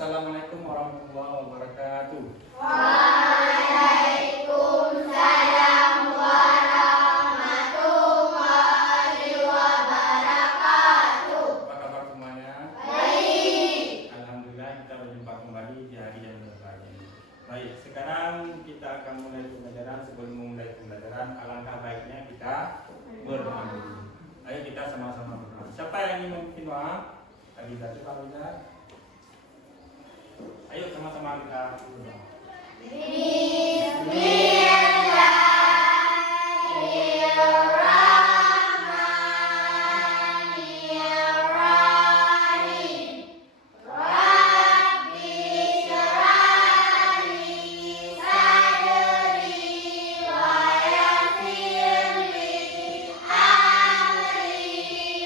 Assalamualaikum warahmatullahi wabarakatuh. Waalaikumsalam warahmatullahi wabarakatuh. Apa kabar semuanya? Baik. Alhamdulillah kita berjumpa kembali di hari yang berbahagia ini. Baik, sekarang kita akan mulai pembelajaran. Sebelum memulai pembelajaran, alangkah baiknya kita berdoa dulu. Ayo kita sama-sama berdoa. Siapa yang ingin memimpin doa? Abiza, coba Abiza. Ayo sama-sama kita berdoa. Bismillahirrahmanirrahim. Rabbi syrah li sadri wa yassir li amri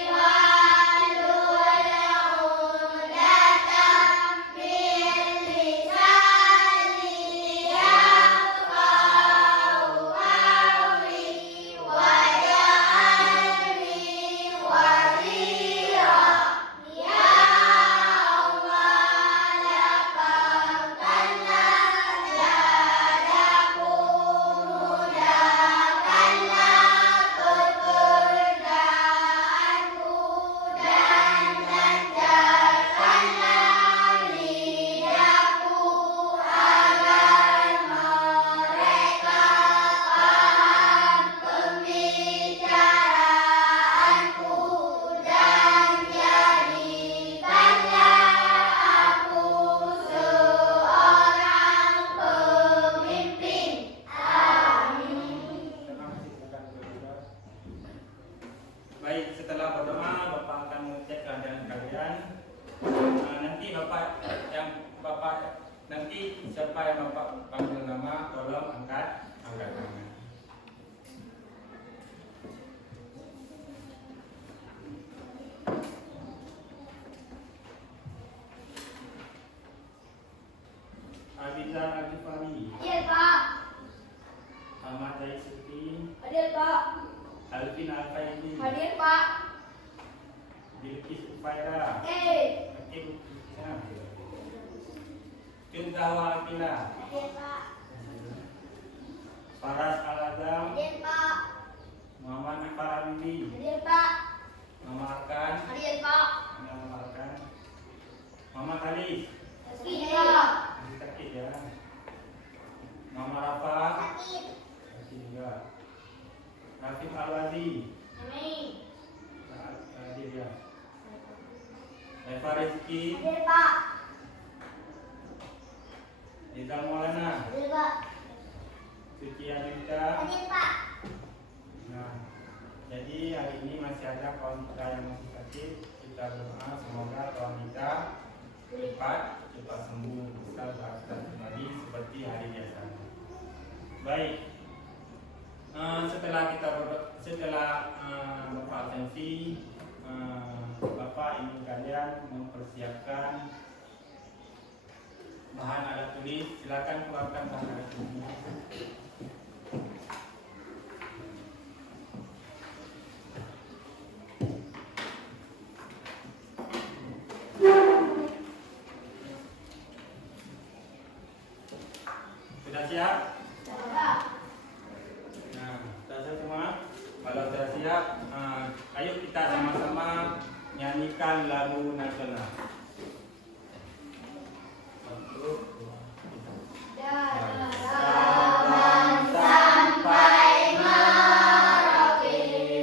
wahlul 'uqdatam min lisani yafqahu qawli waj'alni wazira ya Allah lapangkanlah dadaku, mudahkanlah pekerjaanku, dan lancarkanlah lidahku agar mereka paham pembicaraanku, dan jadikanlah aku seorang pemimpin. Amin. Terima kasih, silakan Abiza. Baik, setelah berdoa, Bapak akan mengecek keadaan kalian. Nanti nanti siapa yang Bapak panggil nama, tolong angkat tangan. Abiza Al-Ghifari, Hadir, Pak. Ahmad Zaisuddin, Hadir, Pak. Alvin Al-Faidi, Hadir, Pak. Bilqis Ufaira, Eh. Hakim Husna, Firdawa Akila, Hadir, Pak. Faras Al-Azam, Hadir, Pak. Muhammad Farandi, Hadir, Pak. Mama Arkan, Hadir, Pak. Mama Arkan, Mama Khalis, Hadir, Pak. masih sakit ya, Mama Rafa, Sakit. sakit juga, Rafif Al-Wazi, Amin. hadir ya, Eva Rizki, Hadir, Pak. Rizal Maulana, Hadir, Pak. Suci Adita. Hadir, Pak. Nah, jadi hari ini masih ada kawan kita yang masih sakit. Kita berdoa semoga kawan kita cepat sembuh, bisa beraktivitas kembali seperti hari biasa. Baik. Setelah Bapak absensi, Bapak ingin kalian mempersiapkan bahan alat tulis. Silakan keluarkan bahan alat tulisnya. Sudah siap? Pak. Nah, sudah siap semua? Kalau sudah siap, ayo kita sama-sama nyanyikan lagu nasional. 1, 2, 3. Zaman sampai Merauke,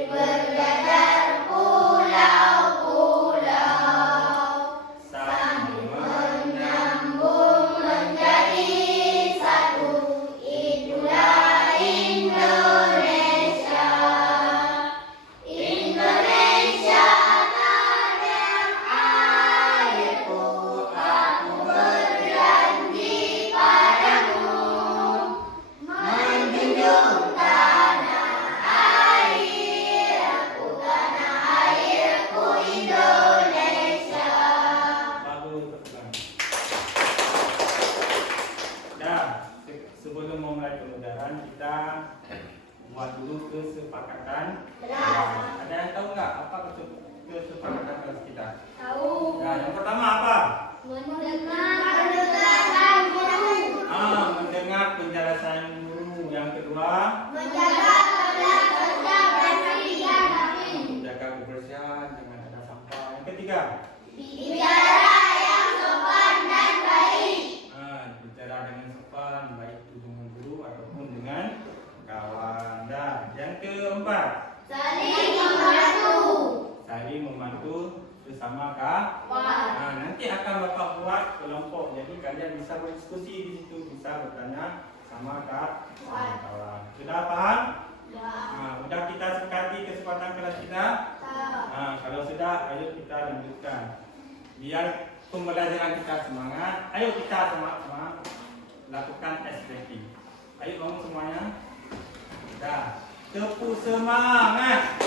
berdatar pulau-pulau, sambil menyambung menjadi satu, itulah Indonesia. Indonesia tanah airku, aku berjanji padamu, menjunjung tanah airku, tanah airku Indonesia. Bagus, teman. Dah, sebelum memulai pembelajaran kita buat dulu kesepakatan. Ada yang tahu nggak apa kesepakatan kelas kita? Tahu. Nah, yang pertama apa? Mendengar kebersihan, jangan ada sampah. Yang ketiga, Bicara yang sopan dan baik. bicara dengan sopan, baik itu dengan guru ataupun dengan kawan. Dan yang keempat, Saling membantu. saling membantu sesama kawan. Nanti akan Bapak buat kelompok, jadi kalian bisa berdiskusi di situ, bisa bertanya sama kawan. Sudah paham? Sudah kita sepakati kesempatan kelas kita. Kalau sudah, ayo kita lanjutkan. Biar pembelajaran kita semangat, ayo kita sama-sama lakukan SPT. Ayo kamu semuanya. Dah, tepuk semangat.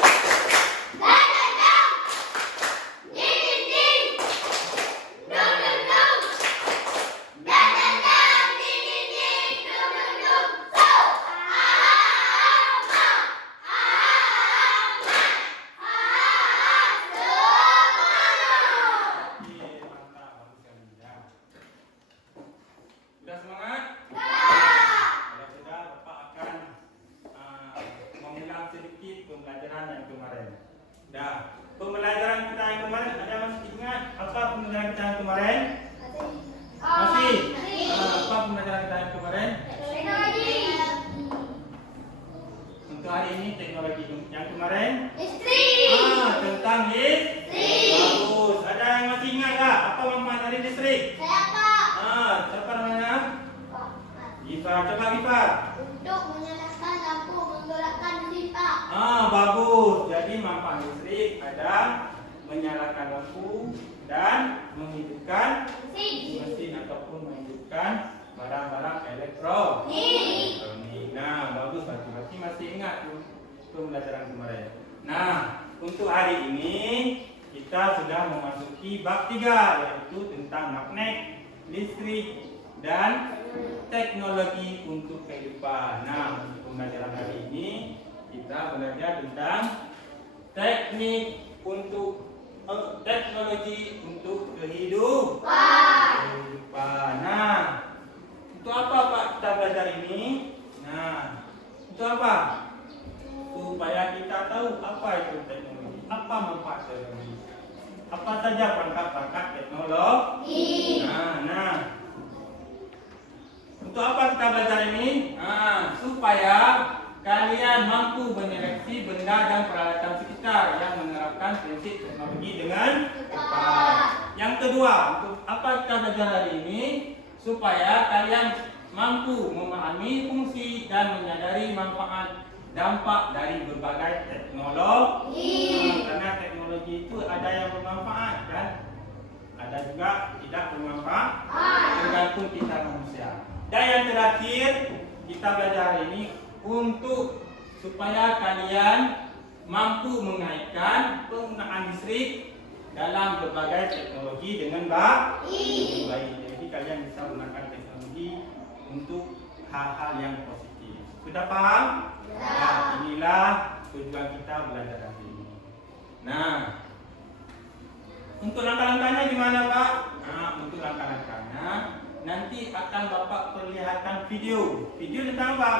Sudah semangat? Kalau sudah, Bapak akan mengulang sedikit pembelajaran yang kemarin. Dah, pembelajaran kita yang kemarin ada masih ingat apa pembelajaran kita yang kemarin? Masih? Apa pembelajaran kita yang kemarin? Untuk hari ini teknologi yang kemarin? Tentang listrik. Bagus. Ada yang masih ingat tak apa manfaat dari listrik? Siapa namanya? Ifa. Coba Ifa. Untuk menyalakan lampu menggerakkan mesin, Pak. Bagus. Jadi manfaat listrik ada menyalakan lampu dan menghidupkan mesin ataupun menghidupkan barang-barang elektronik. Nah, bagus. Berarti masih ingat tuh pembelajaran kemarin. Nah, untuk hari ini kita sudah memasuki bab 3, yaitu tentang magnet, listrik, dan teknologi untuk kehidupan. Nah, untuk pembelajaran hari ini kita belajar tentang teknologi untuk kehidupan. Nah, untuk apa Pak kita belajar ini? Nah, untuk apa? Supaya kita tahu apa itu teknologi, apa manfaat teknologi, apa saja perangkat-perangkat teknologi. Nah, untuk apa kita belajar ini? Supaya kalian mampu menyeleksi benda dan peralatan sekitar yang menerapkan prinsip teknologi dengan tepat. Yang kedua, untuk apa kita belajar hari ini? Supaya kalian mampu memahami fungsi dan menyadari manfaat dampak dari berbagai teknologi. Karena teknologi itu ada yang bermanfaat dan ada juga tidak bermanfaat, tergantung kita manusia. Dan yang terakhir kita belajar hari ini untuk supaya kalian mampu mengaitkan penggunaan listrik dalam berbagai teknologi dengan baik. Jadi kalian bisa menggunakan teknologi untuk hal-hal yang positif. Sudah paham? Nah, inilah tujuan kita belajar hari ini. Nah, untuk langkah-langkahnya gimana Pak? Untuk langkah-langkahnya nanti akan Bapak perlihatkan video tentang apa?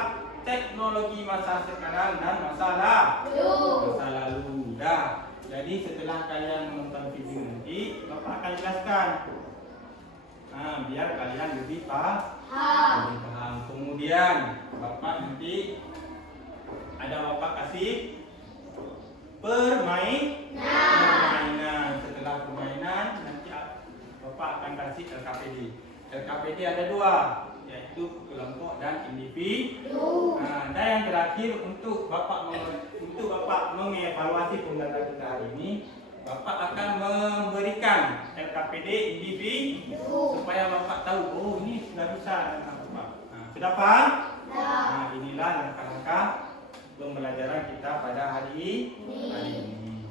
Teknologi masa sekarang dan masa lalu. Dah. Jadi setelah kalian menonton video nanti, Bapak akan jelaskan. Biar kalian lebih paham. Kemudian Bapak nanti Bapak kasih permainan. Setelah permainan nanti Bapak akan kasih LKPD. LKPD ada 2, yaitu kelompok dan individu. Dan yang terakhir untuk Bapak mengevaluasi pembelajaran kita hari ini, Bapak akan memberikan LKPD individu supaya Bapak tahu, oh ini sudah bisa Bapak. Sudah paham? Inilah langkah-langkah pembelajaran kita pada hari ini.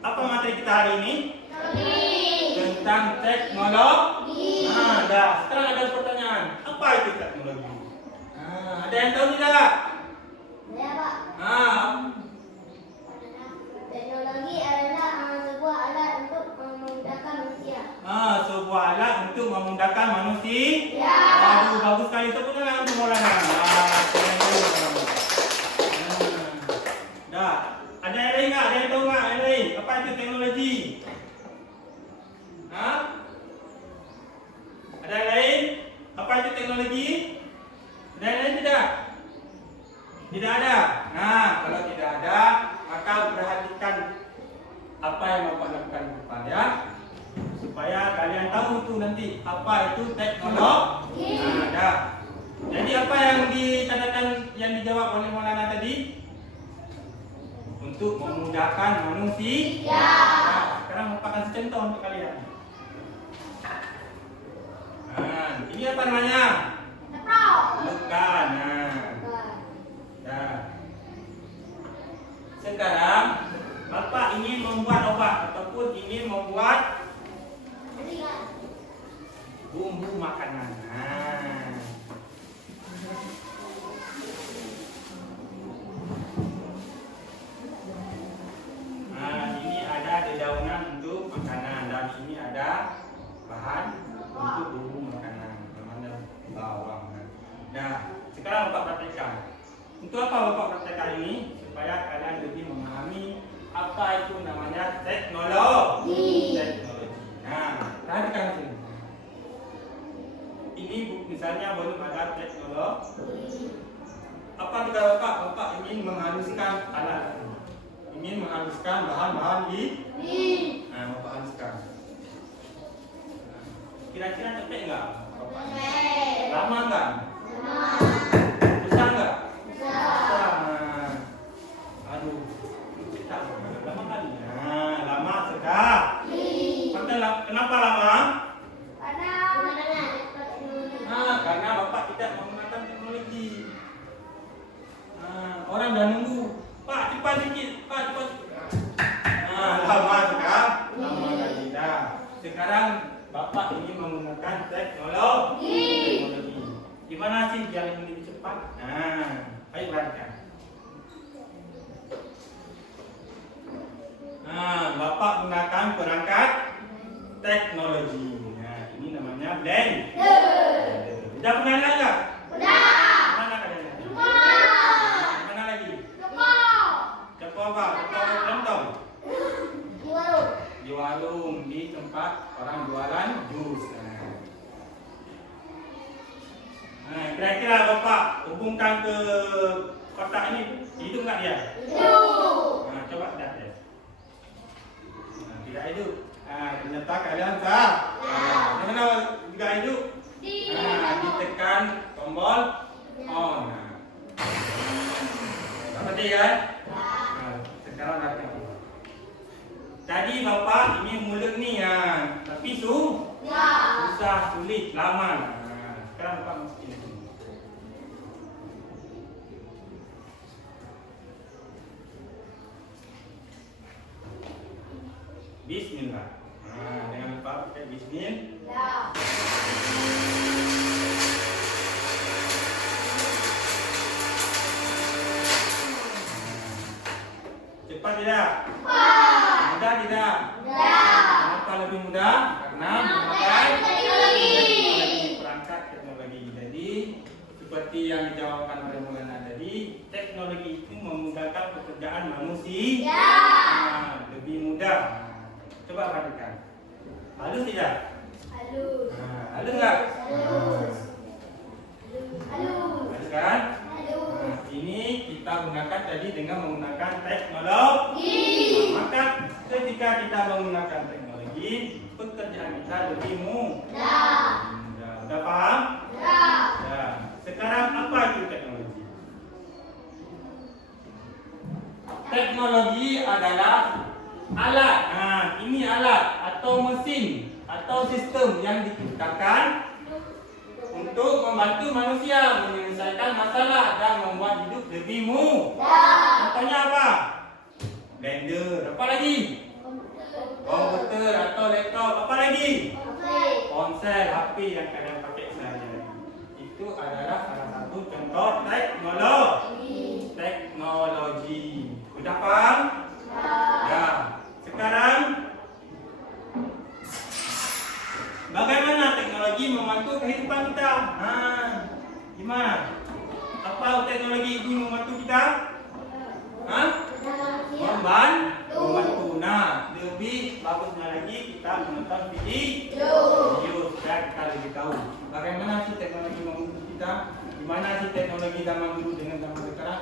Apa materi kita hari ini? Tentang teknologi. Sekarang ada pertanyaan, apa itu teknologi? Ada yang tahu tidak? Pak. Teknologi adalah sebuah alat untuk memudahkan manusia. Sebuah alat untuk memudahkan manusia. Ya. Bagus sekali, tepuk tangan untuk Maulana. Tidak ada. Nah, kalau tidak ada, maka perhatikan apa yang Bapak lakukan di depan ya, supaya kalian tahu itu nanti apa itu teknologi. Nah, ada. Jadi apa yang dikatakan yang dijawab oleh Maulana tadi? Untuk memudahkan manusia. Nah, sekarang Bapak kasih contoh untuk kalian. Nah, ini apa namanya? Bukan. Nah, sekarang Bapak ingin membuat obat ataupun ingin membuat bumbu makanan. Nah, ini ada dedaunan untuk makanan dan ini ada bahan untuk bumbu makanan, namanya bawang. Nah, sekarang Bapak praktekkan. Untuk apa Bapak praktekkan ini? Supaya kalian lebih memahami apa itu namanya teknologi. Nah, perhatikan sini. Ini misalnya belum ada teknologi. Apa jika Bapak ingin menghaluskan alat, ingin menghaluskan bahan-bahan ini? Nah, Bapak haluskan. Kira-kira capek enggak? Lama enggak? Susah enggak? Susah. Aduh, tak lama kali. Nah, lama sekali. Kenapa lama? Karena Bapak tidak menggunakan teknologi. Orang dah nunggu. Pak, cepat sikit. Pak, cepat. Lama sekali. Lama kali dah. Sekarang Bapak ingin menggunakan teknologi. Gimana sih yang lebih cepat? Ayo perhatikan. Bapak gunakan perangkat teknologi. Nah, ini namanya blender. Sudah pernah lihat enggak? Mana kalian? Mana lagi? Cepo apa? Lontong. Di warung, di tempat orang jualan jus. Nah, kira-kira Bapak hubungkan ke kotak ini, hidup nggak dia? Hidup. Nah, coba lihat ya. Nah, tidak hidup. Ternyata kalian sah. Bagaimana tidak hidup? Ditekan tombol on. Seperti kan? Sekarang latihan. Tadi Bapak ini mulut nih ya, tapi susah, sulit, lama. Sekarang Bapak masukin ini. Bismillah. Jangan lupa pakai bismillah. Cepat tidak? Mudah tidak? Kenapa lebih mudah? Karena memakai perangkat teknologi. Jadi seperti yang dijawabkan oleh Maulana tadi, teknologi itu memudahkan pekerjaan manusia. Lebih mudah. Coba perhatikan. Halus tidak? Halus. Halus enggak? Halus kan? Ini kita gunakan tadi dengan menggunakan teknologi. Maka ketika kita menggunakan teknologi, pekerjaan kita lebih mudah. Sudah paham? Ya. Sekarang apa itu teknologi? Teknologi adalah alat. Ini alat atau mesin atau sistem yang diciptakan untuk membantu manusia menyelesaikan masalah dan membuat hidup lebih mudah. Contohnya apa? Blender. Apa lagi? Komputer atau laptop. Apa lagi? Ponsel, HP yang kalian pakai sehari-hari. Itu adalah salah satu contoh teknologi. Sudah paham? Ya. Sekarang bagaimana teknologi membantu kehidupan kita? Gimana? Apa teknologi ini membantu kita? Membantu. Nah, lebih bagusnya lagi kita menonton video supaya kita lebih tahu bagaimana sih teknologi membantu kita, gimana sih teknologi zaman dulu dengan zaman sekarang.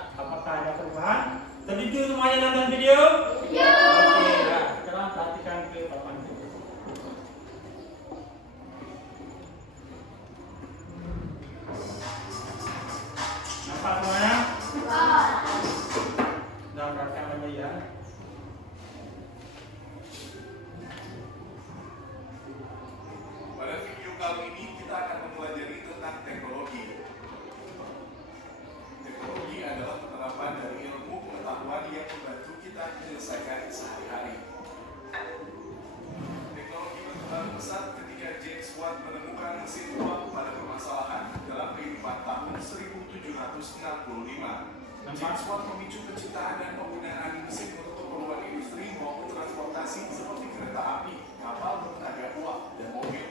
James Watt memicu penciptaan dan penggunaan mesin untuk keperluan industri maupun transportasi seperti kereta api, kapal bertenaga uap, dan mobil.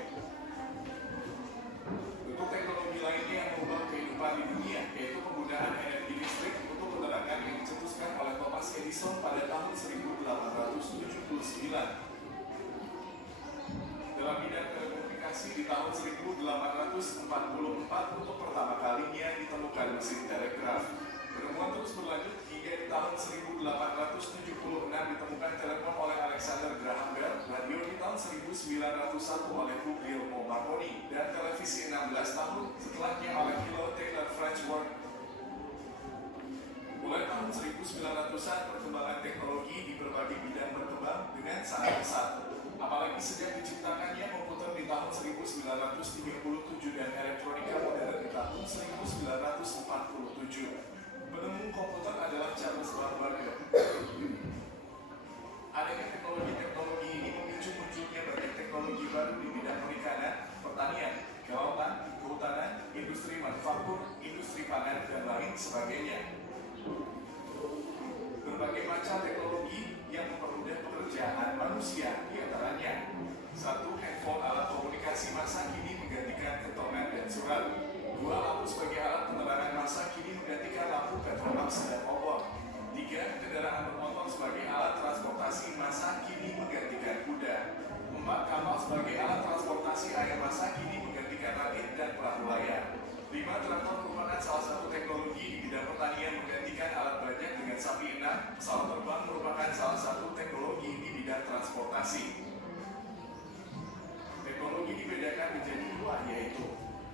Untuk teknologi lainnya yang mengubah kehidupan di dunia, yaitu penggunaan energi listrik untuk penerangan yang dicetuskan oleh Thomas Edison pada tahun 1879. Dalam bidang telekomunikasi di tahun 1844 untuk pertama kalinya ditemukan mesin telegraf. Penemuan terus berlanjut hingga di tahun 1876 ditemukan telepon oleh Alexander Graham Bell, radio di tahun 1901 oleh Guglielmo Marconi, dan televisi 16 tahun setelahnya oleh Philo Taylor Frenchworth. Mulai tahun 1900-an perkembangan teknologi di berbagai bidang berkembang dengan sangat pesat. Apalagi sejak diciptakannya komputer di tahun 1937 dan elektronika modern di tahun 1947. Penemu komputer adalah Charles Babbage. Adanya teknologi ini memicu munculnya banyak teknologi baru di bidang perikanan, pertanian, kelautan, kehutanan, industri manufaktur, industri pangan, dan lain sebagainya. Berbagai macam teknologi yang mempermudah pekerjaan manusia diantaranya: 1. Handphone alat komunikasi masa kini menggantikan kentongan dan surat. 2. Lampu sebagai alat penerangan masa kini menggantikan lampu petromax dan obor. 3. Kendaraan bermotor sebagai alat transportasi masa kini menggantikan kuda. 4. Kapal sebagai alat transportasi air masa kini menggantikan rakit dan perahu layar. 5. Traktor merupakan salah satu teknologi di bidang pertanian menggantikan alat bajak dengan sapi enam. Pesawat terbang merupakan salah satu teknologi di bidang transportasi. Teknologi dibedakan menjadi dua, yaitu: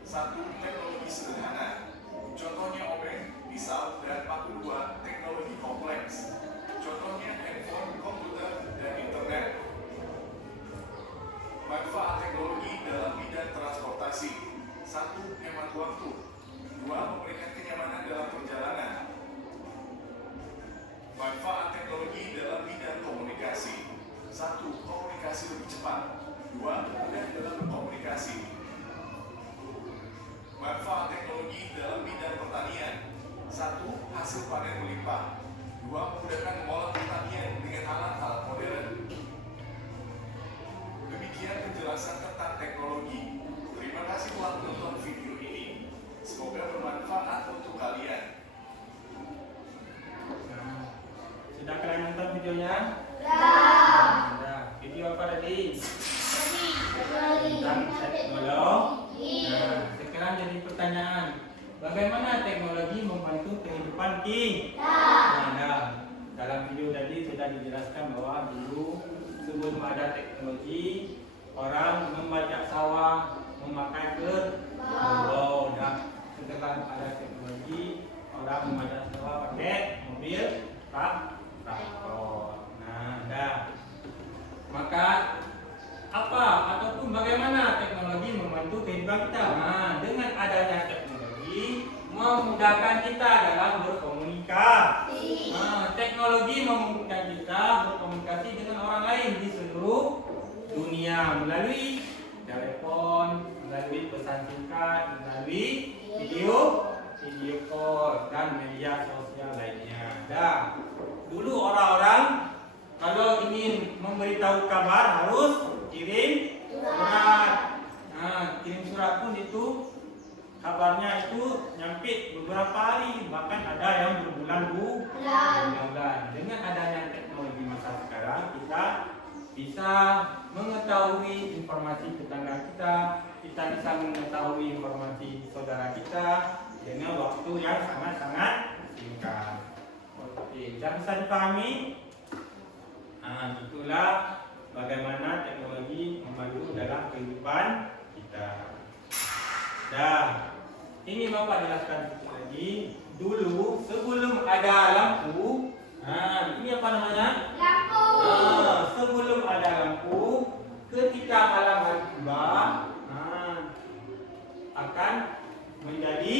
1. Teknologi sederhana. Contohnya obeng, pisau, dan paku. 2. Teknologi kompleks. Contohnya handphone, komputer, dan internet. Manfaat teknologi dalam bidang transportasi: 1. Hemat waktu. 2. Memberikan kenyamanan dalam perjalanan. Manfaat teknologi dalam bidang komunikasi: 1. Komunikasi lebih cepat. 2. Mudah dalam berkomunikasi. Manfaat teknologi dalam bidang pertanian: 1. Hasil panen melimpah. 2. Memudahkan mengolah pertanian dengan alat-alat modern. Demikian penjelasan tentang teknologi. Terima kasih telah menonton video ini. Semoga bermanfaat untuk kalian. Sudah kalian nonton videonya? Sudah. Video apa tadi? Tentang teknologi. Nah, sekarang jadi pertanyaan, bagaimana teknologi membantu kehidupan kita? Nah, dalam video tadi sudah dijelaskan bahwa dulu sebelum ada teknologi, orang membajak sawah, memakai kerbau. Nah, setelah ada teknologi, orang membajak sawah pakai mobil, traktor. Nah, maka apa ataupun bagaimana teknologi membantu kehidupan kita? Nah, dengan adanya teknologi memudahkan kita dalam berkomunikasi. Nah, teknologi memudahkan kita berkomunikasi dengan orang lain di seluruh dunia melalui telepon, melalui pesan singkat, melalui video call, dan media sosial lainnya. Dulu orang-orang kalau ingin memberitahu kabar harus kirim surat. Nah, kirim surat pun itu kabarnya itu nyampe beberapa hari, bahkan ada yang berbulan-bulan. Dengan adanya teknologi masa sekarang, kita bisa mengetahui informasi tetangga kita, kita bisa mengetahui informasi saudara kita dengan waktu yang sangat-sangat singkat. Oke, yang bisa dipahami? Nah, itulah bagaimana teknologi membantu dalam kehidupan kita. Ini Bapak jelaskan sedikit lagi. Dulu sebelum ada lampu, ini apa namanya? Lampu. Sebelum ada lampu, ketika malam hari tiba, akan menjadi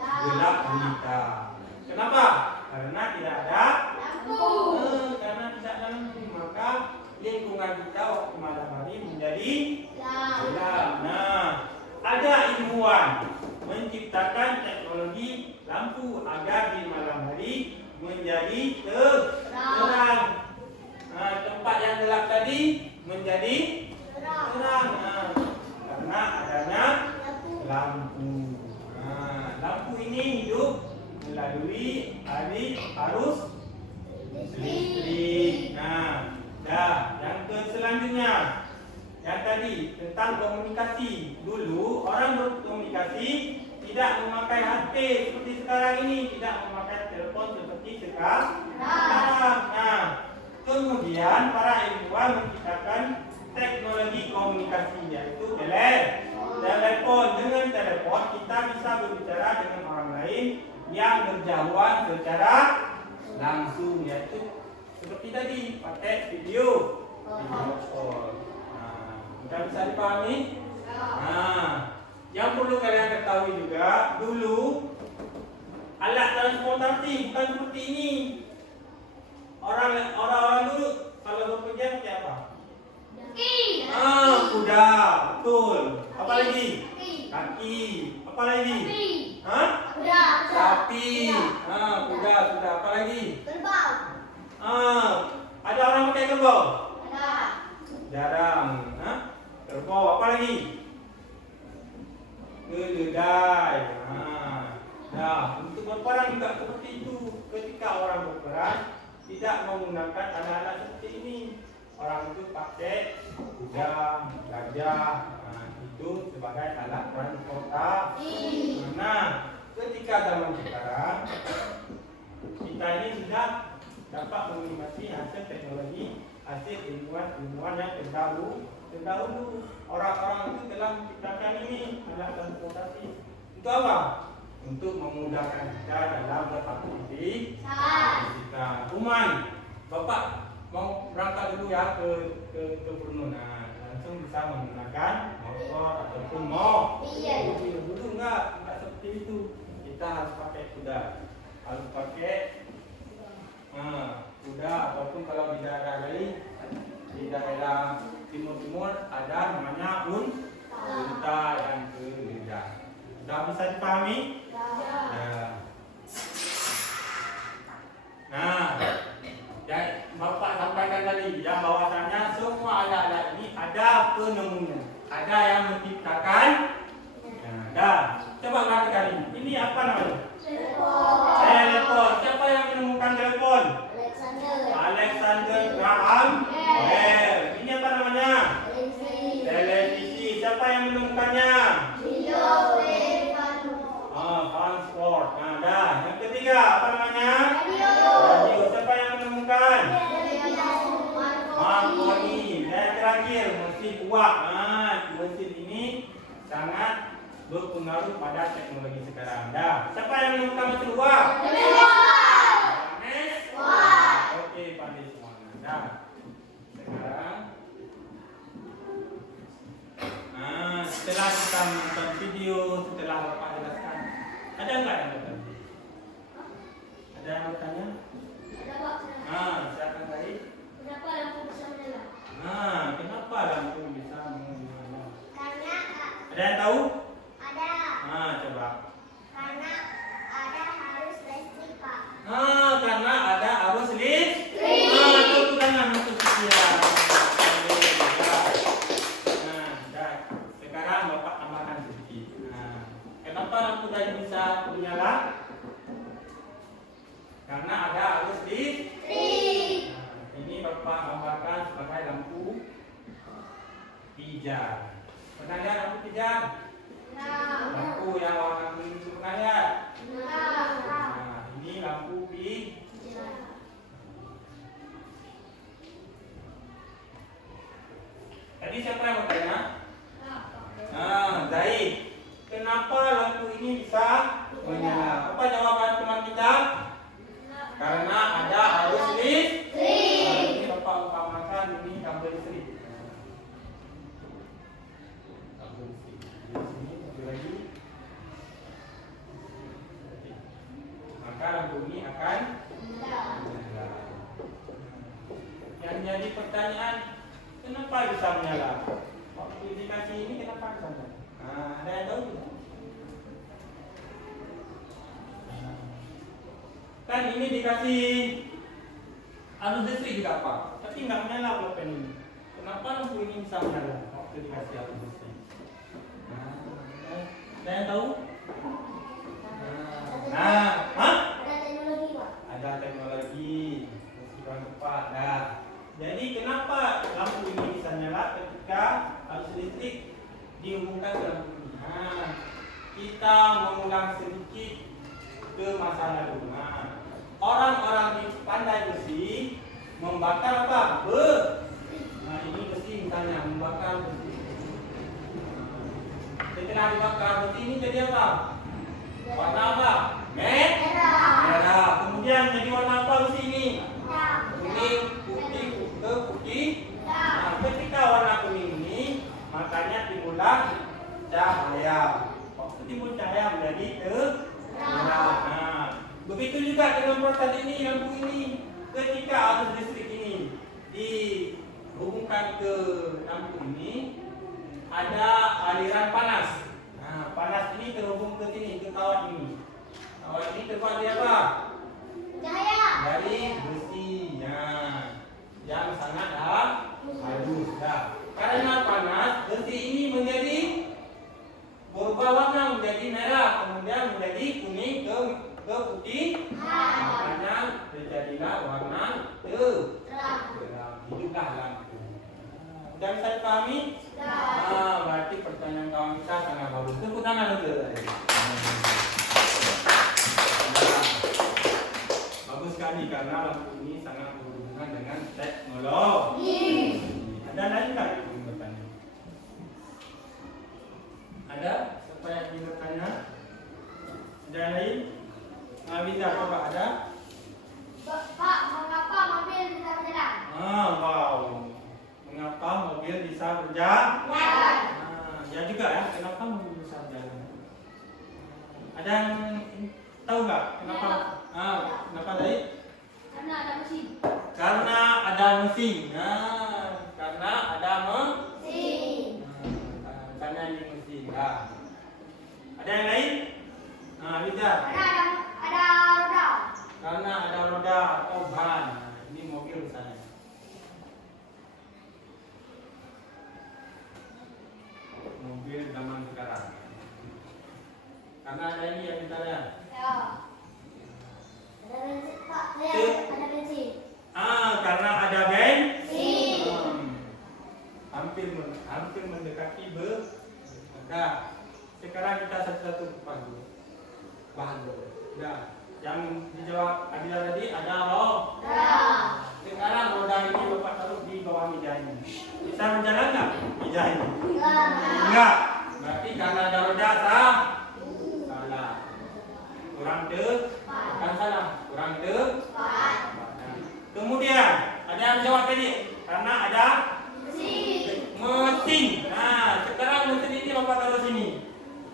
gelap gulita. Kenapa? Karena tidak ada lampu. Karena tidak ada lampu, maka lingkungan kita waktu malam hari menjadi gelap. Nah, ada ilmuwan menciptakan teknologi lampu. menjadi terang. Nah, tempat yang gelap tadi menjadi terang. Nah, karena adanya lampu. Nah, lampu ini hidup melalui arus listrik. Nah, yang selanjutnya, yang tadi tentang komunikasi. Dulu orang berkomunikasi tidak memakai HP seperti sekarang ini, tidak memakai telepon seperti sekarang. Nah, kemudian para ilmuwan menciptakan teknologi komunikasi, yaitu telepon. Dengan telepon kita bisa berbicara dengan orang lain yang berjauhan secara langsung, yaitu seperti tadi pakai video call. Nah, bisa dipahami? Nah, yang perlu kalian ketahui juga, dulu alat transportasi bukan seperti ini. Orang-orang dulu kalau bepergian pakai apa? Kuda, betul. Apa lagi? Kaki. Apa lagi? Sapi. Kuda. Apa lagi? Kerbau. Ada orang pakai kerbau? Ada. Jarang. Kerbau. Apa lagi? Keledai. Untuk berperang juga seperti itu. Ketika orang berperang tidak menggunakan alat-alat seperti ini. Orang itu pakai kuda, gajah, itu sebagai alat transportasi. Nah, ketika zaman sekarang kita ini sudah dapat menikmati hasil teknologi, hasil ilmuwan yang terdahulu. Orang-orang itu telah menciptakan ini alat transportasi. Untuk apa? Untuk memudahkan kita dalam beraktivitas. Uman, Bapak mau berangkat dulu ya ke Brunei. Langsung bisa menggunakan motor ataupun mobil. Dulu enggak seperti itu. Kita harus pakai kuda, harus pakai kuda, ataupun kalau di daerah timur ada namanya unta yang keledai. Sudah bisa dipahami? Ya. Nah, yang Bapak sampaikan tadi, yang bahwasanya semua alat-alat ini ada penemunya, ada yang menciptakan. Coba perhatikan ini. Ini apa namanya? Telepon. Siapa yang menemukan telepon? Alexander Graham Bell. Ini apa namanya? Televisi. Siapa yang menemukannya? Transport. Yang ketiga apa namanya? Radio. Siapa yang menemukan? Marconi. Dan terakhir mesin uap. Mesin ini sangat berpengaruh pada teknologi sekarang. Siapa yang menemukan mesin uap? Oke, pandai semuanya. Sekarang setelah kita menonton video, setelah Bapak jelaskan, ada enggak yang bertanya? Ada yang bertanya? Silakan tadi. Kenapa lampu bisa menyala? Kenapa lampu bisa menyala? Karena Ada yang tahu? ada. Coba. Karena ada arus listrik, Pak. Karena ada arus listrik. Tepuk tangan untuk sekian. Sekarang Bapak tambahkan sedikit. Kenapa lampu tadi bisa menyala? Karena ada arus listrik. Ini Bapak gambarkan sebagai lampu pijar. Pernah lihat lampu pijar? Lampu yang warna kuning itu pernah lihat? Ini lampu pijar. Tadi siapa yang bertanya? Zaid. Kenapa lampu ini bisa menyala? Apa jawaban teman kita? Karena ada arus listrik. Ini Bapak umpamakan ini kabel listrik. Kabel listrik. Di sini satu lagi. Maka lampu ini akan menyala. Yang jadi pertanyaan, kenapa bisa menyala? Waktu dikasih ini kenapa bisa menyala? Ada yang tahu tidak? kan ini dikasih arus listrik juga Pak, tapi nggak menyala pulpen ini. Kenapa lampu ini bisa menyala waktu dikasih arus listrik? Nah, ada yang tahu? Ada teknologi Pak. Ada teknologi kurang tepat. Nah, jadi kenapa lampu ini bisa nyala ketika arus listrik dihubungkan ke lampu ini? Nah, kita mengulang sedikit ke masa lalu. Nah, orang-orang di pandai besi membakar apa? Nah, ini besi misalnya membakar besi. Setelah dibakar besi ini jadi apa? Warna apa? Merah. Kemudian jadi warna apa besi ini? Kuning, putih, ke putih. Nah, ketika warna kuning ini, makanya timbullah cahaya. Waktu timbul cahaya menjadi terang. Nah, begitu juga dengan proses ini, lampu ini. Ketika arus listrik ini dihubungkan ke lampu ini, ada aliran panas. Nah, panas ini terhubung ke sini, ke kawat ini. Kawat ini terbuat dari apa? Cahaya. Dari besi. Nah, yang sangat halus. Nah, karena panas, besi ini menjadi berubah warna menjadi merah, kemudian menjadi kuning ke putih. Makanya terjadilah warna terang. Hiduplah lampu. Sudah bisa dipahami? Berarti pertanyaan kawan kita sangat bagus. Tepuk tangan untuk bagus sekali karena lampu ini sangat berhubungan dengan teknologi. Ada lagi nggak yang ingin bertanya? Ada? Siapa yang ingin bertanya? Ada yang lain? Bisa coba ada? Pak, mengapa mobil bisa berjalan? Wow. Mengapa mobil bisa berjalan? Ya juga ya. Kenapa mobil bisa berjalan? Ada yang tahu nggak? Kenapa? Kenapa tadi? Karena ada mesin. Karena ada mesin. Karena ada Mesin. karena ini mesin. Ada yang lain? Bisa. Ada roda. Karena ada roda atau ban. Ini mobil misalnya. Mobil zaman sekarang. Karena ada ini ya kita lihat. Ya. Ada bensin Pak. Ada bensin. Karena ada bensin. Bensin. Hampir mendekati Nah, sekarang kita satu-satu bahan dulu. Nah, yang dijawab Adila tadi ada roda. Sekarang roda ini Bapak taruh di bawah meja ini. Bisa berjalan nggak meja ini? Enggak. Berarti karena ada roda salah. Kurang bukan salah. Kurang Kemudian ada yang jawab tadi karena ada mesin. Nah, sekarang mesin ini Bapak taruh sini.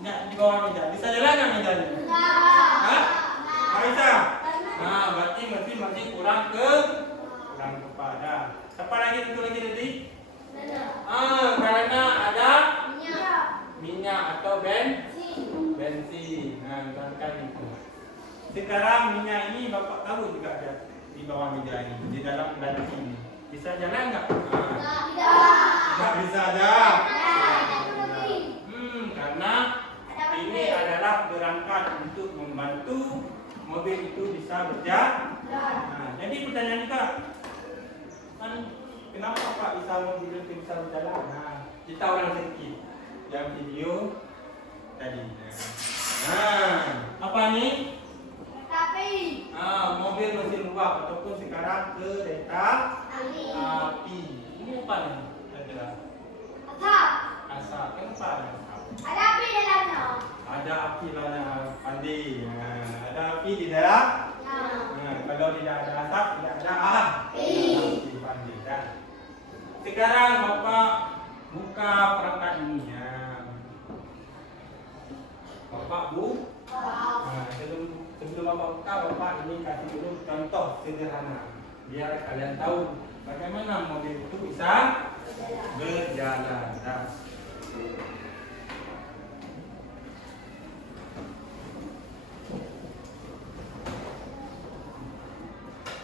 Enggak di bawah meja. Bisa jalan nggak meja ini? Nggak bisa. Nah, berarti mesin masih kurang kepada. Apa lagi itu lagi tadi? Karena ada minyak atau bensin. Nah, misalkan itu. Sekarang minyak ini Bapak tahu juga ada di bawah meja ini, di dalam laci ini. Bisa jalan nggak? Nggak bisa ada. Karena ini adalah berangkat untuk membantu mobil itu bisa berjalan. Nah, jadi pertanyaan kita kan kenapa Pak bisa mobil itu bisa berjalan? Nah, kita ulang sedikit yang video tadi. Nah, apa nih? Mobil mesin uap ataupun sekarang kereta api. Ini apa nih? Asap. Kenapa ada asap? Ada api dalamnya. Ada api dalamnya, Pandi. Ada api di dalam. Kalau tidak ada asap, tidak ada api. Pandi. Sekarang Bapak buka perangkat ini ya. Bapak sebelum Bapak buka, Bapak ini kasih dulu contoh sederhana biar kalian tahu bagaimana mobil itu bisa berjalan.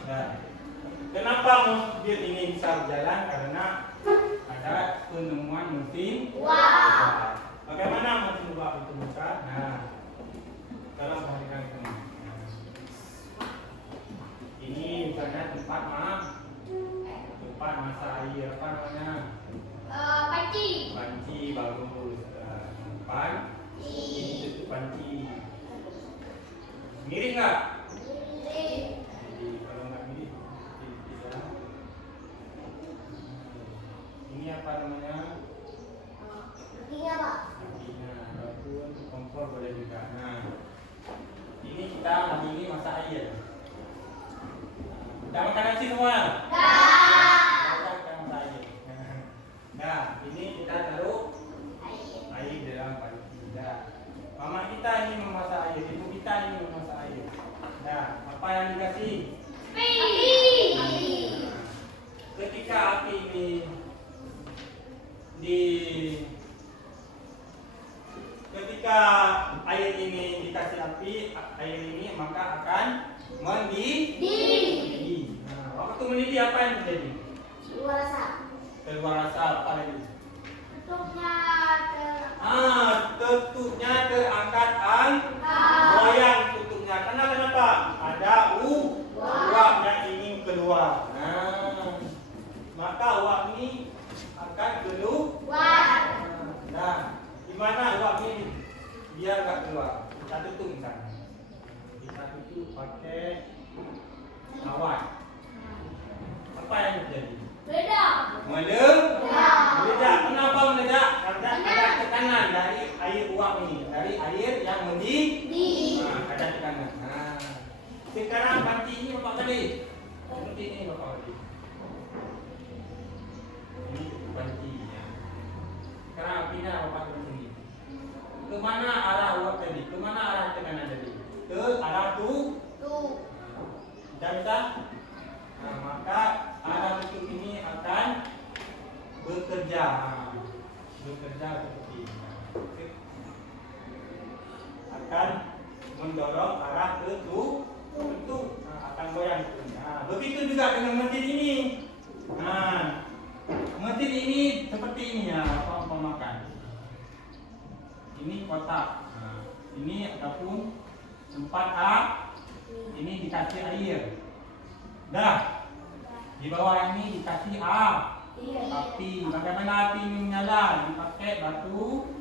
Ya. Kenapa mobil ini bisa berjalan? Karena ada penemuan mesin uap. Bagaimana mesin uap itu buka? Nah, tolong perhatikan itu. Ini misalnya tempat masak air, apa namanya? Panci. Panci bagus. Ini tutup panci. Miring nggak? Jadi kalau nggak miring, tidak. Ini apa namanya? Iya, Pak. Apinya, ataupun kompor boleh juga. Nah, ini kita hari ini masak air. Udah makan nasi semua? Kita masak air. Nah, ini kita taruh air dalam panci. Nah, mama kita ini memasak air, ibu kita ini memasak air. Nah, apa yang dikasih? Api. Ketika api ini ketika air ini dikasih api, air ini maka akan mendidih. Nah, waktu mendidih apa yang terjadi? Keluar asap apa lagi? Tutupnya terangkat goyang tutupnya. Kenapa? Ada uap yang ingin keluar. Nah, maka uap ini akan keluar. Nah, gimana uap ini biar nggak keluar? Kita tutup misalnya. Kita tutup pakai kawat. Apa yang terjadi? Meledak. Kenapa meledak? Karena ada tekanan dari air uap ini, dari air yang mendidih. Nah, ada tekanan. Nah, sekarang panci ini berapa kali? Seperti ini berapa kali? Ini panci. Ya. Sekarang apinya berapa kali sini? Kemana arah uap tadi? Kemana arah tekanan tadi? Ke arah Tidak bisa? Nah, maka arah tutup ini akan bekerja seperti ini. Akan mendorong arah ke tutup. Nah, akan goyang. Nah, begitu juga dengan mesin ini. Nah, mesin ini seperti ini ya, makan. Ini kotak. Nah, ini ataupun tempat ini dikasih air. Dah. Di bawah ini dikasih api. Bagaimana api ini menyala? Dipakai batu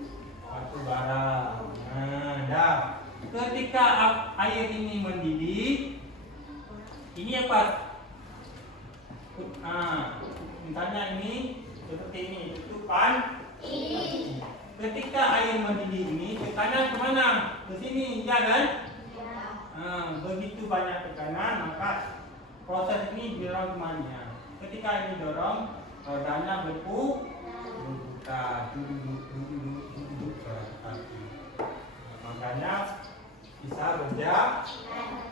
bara. Nah, dah. Ketika air ini mendidih, ini apa? Misalnya ini seperti ini, tutupan. Ketika air mendidih ini, tekanan kemana? Ke sini, ya kan? Begitu banyak tekanan, maka proses ini didorong kemana? Ketika ini dorong, rodanya berputar. Makanya bisa berjalan.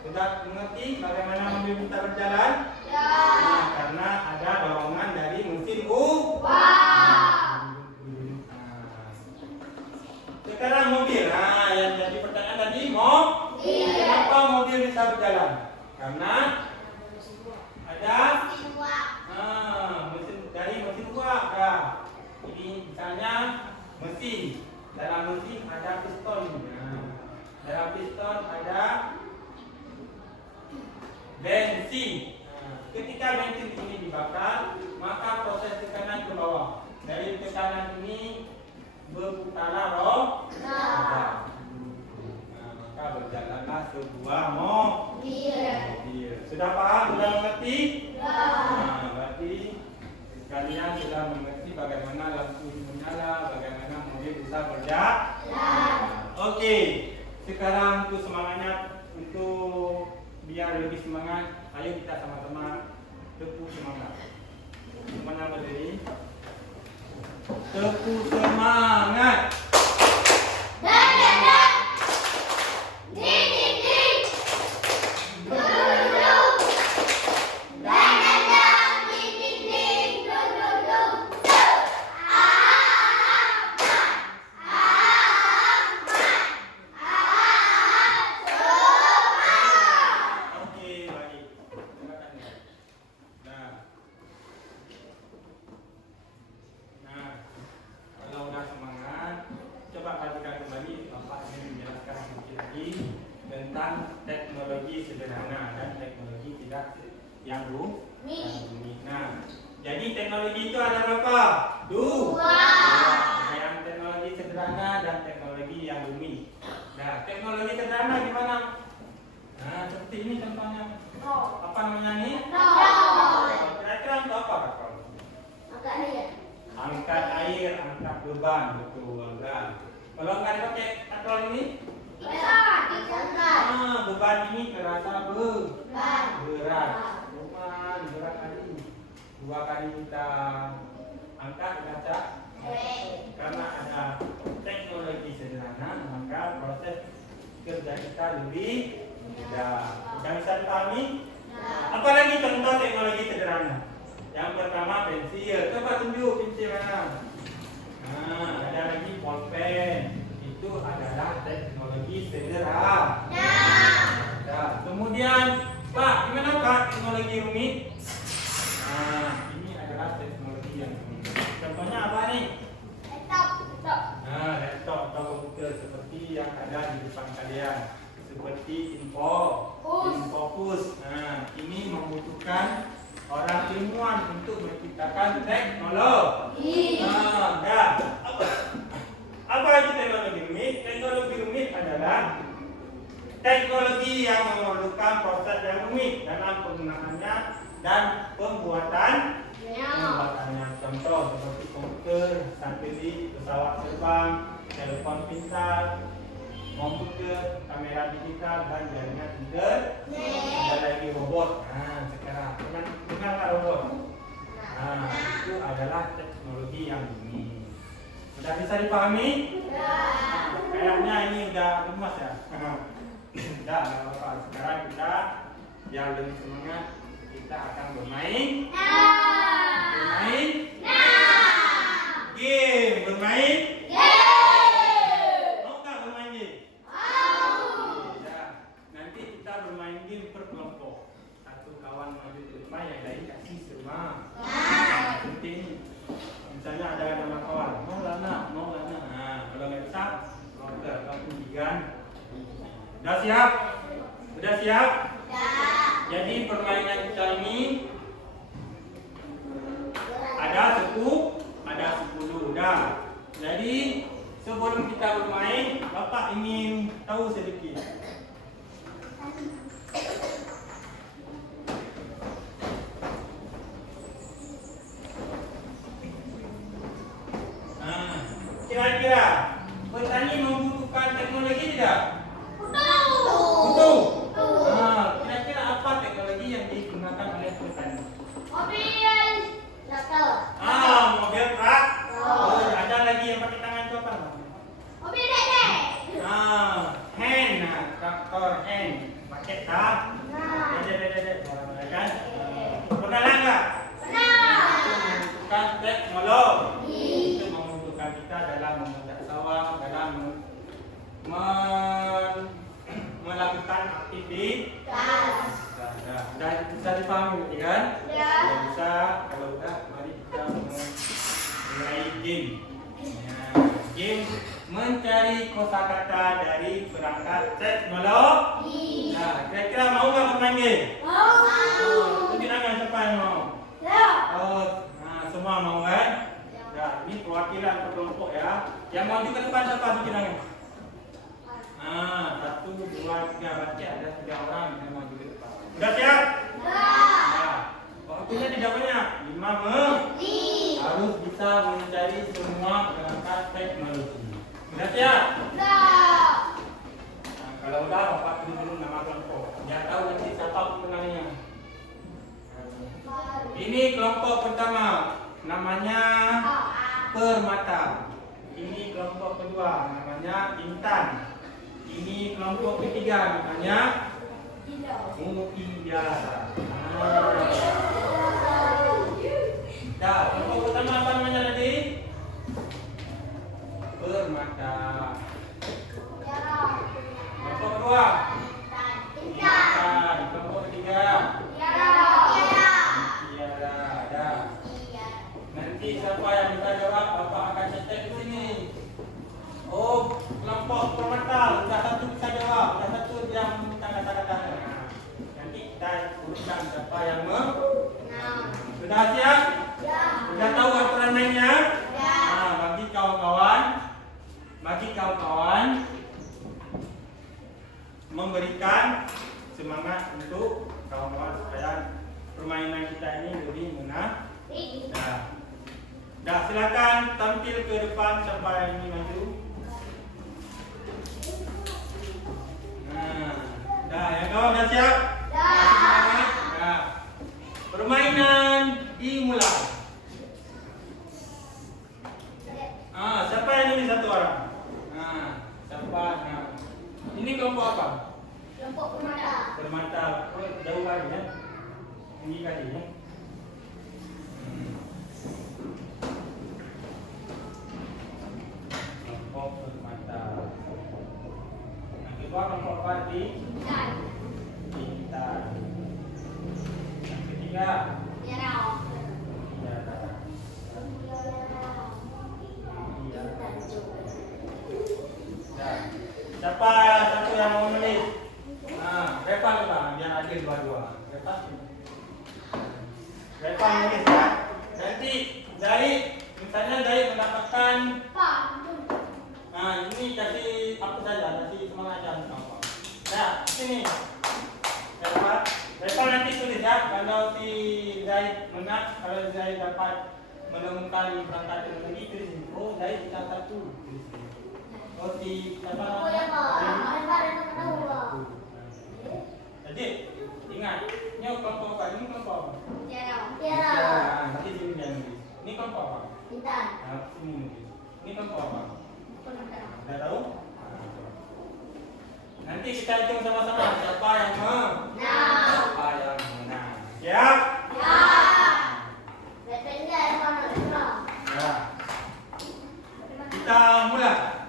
Sudah mengerti bagaimana mobil bisa berjalan? Nah, karena ada dorongan dari mesin Sekarang mobil. Nah, yang jadi pertanyaan tadi, kenapa mobil bisa berjalan? Karena ada mesin uap. Ya. Ini misalnya mesin. Dalam mesin ada piston. Nah, dalam piston ada bensin. Nah, ketika bensin ini dibakar, maka proses tekanan ke bawah. Dari tekanan ini berputarlah roda. Nah, maka berjalanlah sebuah mobil. Sudah paham? Sudah mengerti? Nah, berarti kalian sudah mengerti bagaimana lampu menyala, bagaimana mobil bisa berjalan. Oke, sekarang untuk semangatnya, untuk biar lebih semangat, ayo kita sama-sama tepuk semangat. Mana berdiri? Tepuk semangat. Oke, baik. Terima kasih. yang bumi. Mi. Nah, jadi teknologi itu ada berapa? Dua. Yang teknologi sederhana dan teknologi yang rumit. Nah, teknologi sederhana gimana? Nah, seperti ini contohnya. Apa namanya ini? Roll. Kira-kira untuk apa kapal? Angkat dia. Angkat air, angkat beban, betul. Beban. Kalau nggak dipakai kapal ini, beban ini terasa berat. Berat kali. 2 kali kita angkat terasa. Karena ada teknologi sederhana, maka proses kerja kita lebih mudah. Yang bisa dipahami? Apalagi contoh teknologi sederhana. Yang pertama pensil. Coba tunjuk pensil mana? Nah, ada lagi pulpen. Itu adalah teknologi sederhana. Nah, kemudian, Pak, gimana Pak teknologi rumit? Nah, ini adalah teknologi yang rumit. Contohnya apa nih? Nah, laptop atau komputer seperti yang ada di depan kalian. Seperti Infocus. Nah, ini membutuhkan orang ilmuwan untuk menciptakan teknologi. Nah, dah. Apa itu teknologi rumit? Teknologi rumit adalah teknologi yang memerlukan proses yang rumit dalam penggunaannya dan pembuatannya. Contoh seperti komputer, satelit, pesawat terbang, telepon pintar, komputer, kamera digital, dan jaringan internet. Ada lagi robot. Nah, sekarang kenal robot? Nah, itu adalah teknologi yang rumit. Sudah bisa dipahami? Kayaknya ini udah lemas ya. Sudah, nggak apa-apa. Sekarang kita yang lebih semangat, kita akan bermain. Game. Bermain. Mau nggak bermain game? Ya. Nanti kita bermain game per kelompok. Satu kawan maju ke depan, yang lain kasih semua. Seperti ini. Misalnya ada nama kawan, mau lana. Nah, kalau nggak bisa, loker, kamu tigan. Sudah siap? Jadi permainan kita ini ada 10. Dah. Jadi sebelum kita bermain, Bapak ingin tahu sedikit. Kira-kira petani membutuhkan teknologi tidak? Betul. Kira-kira apa teknologi yang digunakan oleh petani? Mobil traktor. Ada lagi yang pakai tangan itu apa? Hand. Traktor hand. Pakai tak? Kan? Pernah nggak? Membutuhkan teknologi. Itu membutuhkan kita dalam memetik sawah, dalam melakukan aktivitas. Sudah bisa dipahami kan? Sudah bisa. Kalau sudah, mari kita mulai game. Game mencari kosakata dari perangkat teknologi. Nah, kira-kira mau nggak bermain game? Tunjuk tangan siapa yang mau? Semua mau kan? Ya, ini perwakilan per kelompok ya. Yang maju ke depan siapa tunjuk tangan? 1, 2, 3 baca ada 3 orang yang maju ke depan. Sudah siap? Waktunya tidak banyak, 5 menit. Harus bisa mencari semua perangkat teknologi. Sudah siap? Kalau udah, Bapak tulis dulu nama kelompok. Biar tahu nanti siapa pemenangnya. Ini kelompok pertama, namanya Permata. Ini kelompok kedua, namanya Intan. Ini kelompok ketiga, namanya Mutiara. Dah, kelompok pertama apa namanya tadi? Permata. Kelompok kedua? Intan. Kelompok ketiga? Mutiara. Dah. Nanti siapa yang bisa jawab, Bapak akan cetak di sini. Oh, kelompok Permata, sudah satu bisa jawab, sudah satu yang minta kata-kata. Nanti kita urutkan siapa yang menang. Nah. Sudah siap? Ya. Sudah tahu aturan mainnya? Ya. Nah, bagi kawan-kawan memberikan semangat untuk kawan-kawan supaya permainan kita ini lebih menarik. Dah, silakan tampil ke depan siapa yang ingin maju. Nah, dah, yang kawan dah siap? Dah. Permainan dimulai. Siapa yang ini satu orang? Siapa? Ini kelompok apa? Kelompok permata. Permata. Oh, jauh kali ya? Tinggi kali ya? Kelompok permata. Yang kedua kelompok apa? Dan. Bintang. Yang ketiga Nyerau. tiara. Ya. Siapa satu yang mau menulis? Repa biar adil dua-dua. Repa menulis ya. Nanti dari misalnya dari mendapatkan ini kasih apa saja, kasih semangat aja. Nah, sini. Repa nanti tulis ya. Kalau si Zai menang, kalau Zai dapat menemukan perangkat yang lagi tulis. Oh, Zai kita satu. Roti apa? Jadi ingat, ini kelompok apa? Ini kelompok apa? Nanti sini dia nulis. Ini kelompok apa? Sini nulis. Ini kelompok apa? Sudah tahu? Nanti kita hitung sama-sama siapa yang menang. Siapa yang menang? Siap? Ya. Kita mulai.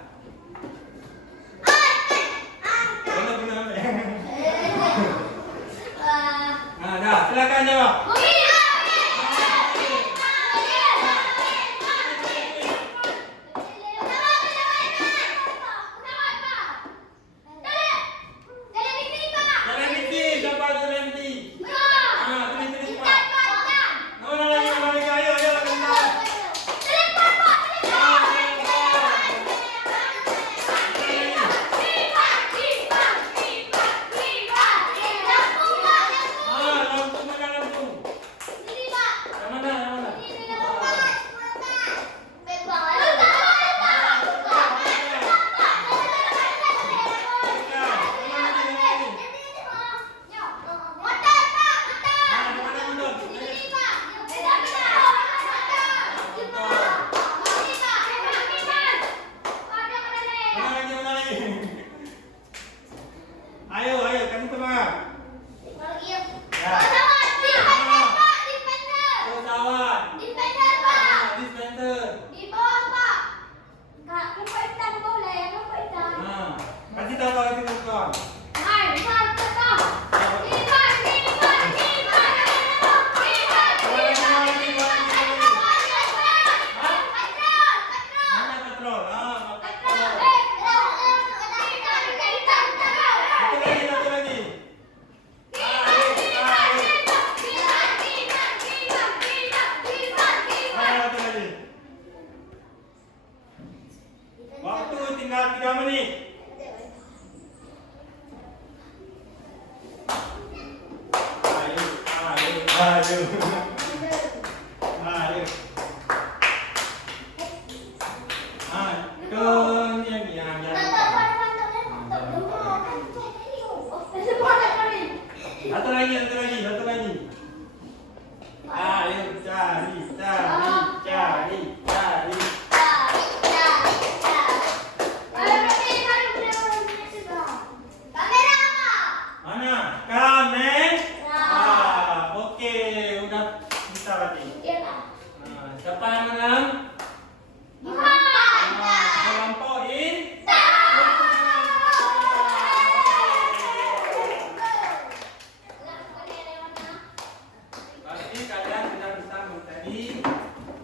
Dah, silakan jawab. Ayo, kasih semangat. Pesawat. Dispenser. Kasih tahu kalau itu kawan. Mana patrol? Satu lagi. Satu lagi. Waktu tinggal 3 menit. Ayo. Satu lagi. Ayo cari. Mana? Kamera. Oke, udah bisa berarti. Siapa yang menang? Kelompok Berarti kalian sudah bisa mencari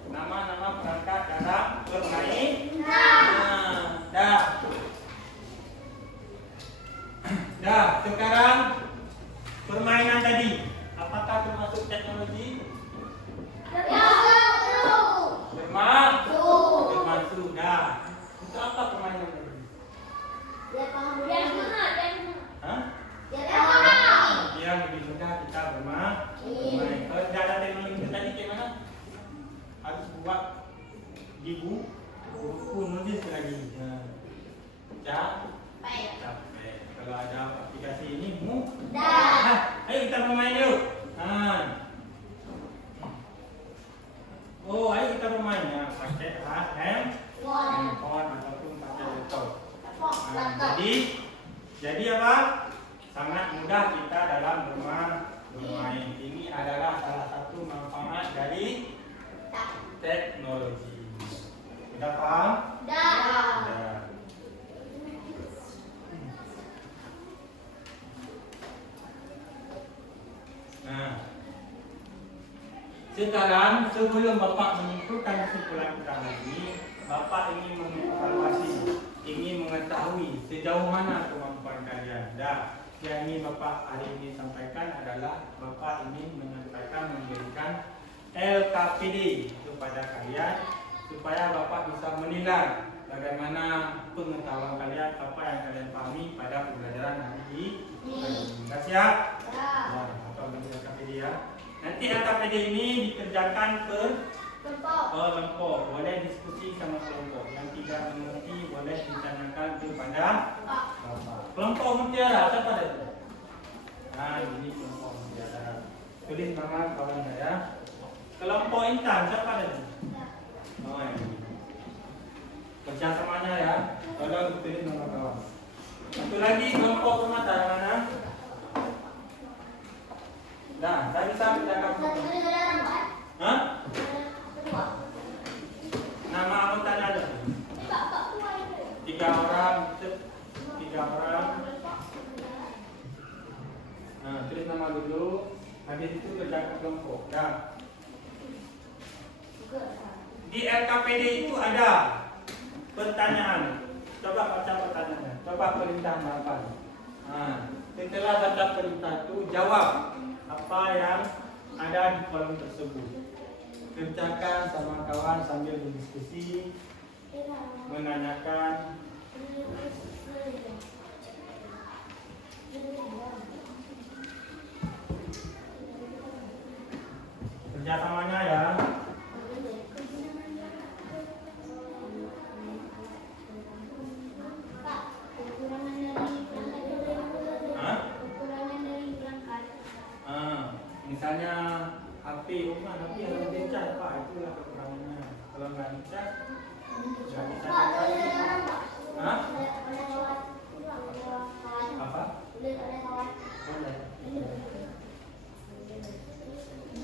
nama-nama perangkat dalam bermain. Dah, sekarang permainan tadi. Bermain. Kalau tidak ada teknologi tadi gimana? Harus buat di buku nulis lagi. Capek. Kalau ada aplikasi ini mudah. Ayo kita bermain yuk. Ayo kita bermain ya. Pakai handphone ataupun pakai laptop. Jadi apa? Sangat mudah kita dalam bermain. Ini adalah salah satu manfaat dari teknologi. Sudah paham? Sudah. Nah, sekarang sebelum Bapak menyimpulkan kesimpulan kita hari ini, Bapak ingin mengevaluasi, ingin mengetahui sejauh mana kemampuan kalian. Dan yang ingin Bapak hari ini sampaikan adalah Bapak ingin menyampaikan, memberikan LKPD kepada kalian supaya Bapak bisa menilai bagaimana pengetahuan kalian, apa yang kalian pahami pada pembelajaran hari ini. Sudah siap? Ya, Bapak beri LKPD ya. Nanti LKPD ini dikerjakan per kelompok. Boleh diskusi sama kelompok. Yang tidak mengerti boleh ditanyakan kepada Bapak. Kelompok mutiara siapa ada? Ini kelompok mutiara. Tulis nama kawannya ya. Kelompok intan siapa ada? Ini. Kerjasamanya ya. Tolong tulis nama kawan. Satu lagi kelompok permata mana? Nah, saya bisa bedakan. Nama anggotanya ada. 3 orang. Nah, tulis nama dulu. Habis itu kerjakan kelompok. Nah, di LKPD itu ada pertanyaan. Coba baca pertanyaannya. Coba perintah apa? Nah, setelah baca perintah itu jawab apa yang ada di kolom tersebut. Kerjakan sama kawan sambil berdiskusi, menanyakan. Kerjasamanya ya. Misalnya HP rumah, HP yang dicat Pak, itulah kekurangannya. Kalau nggak dicat, nggak bisa pakai. Apa? Boleh.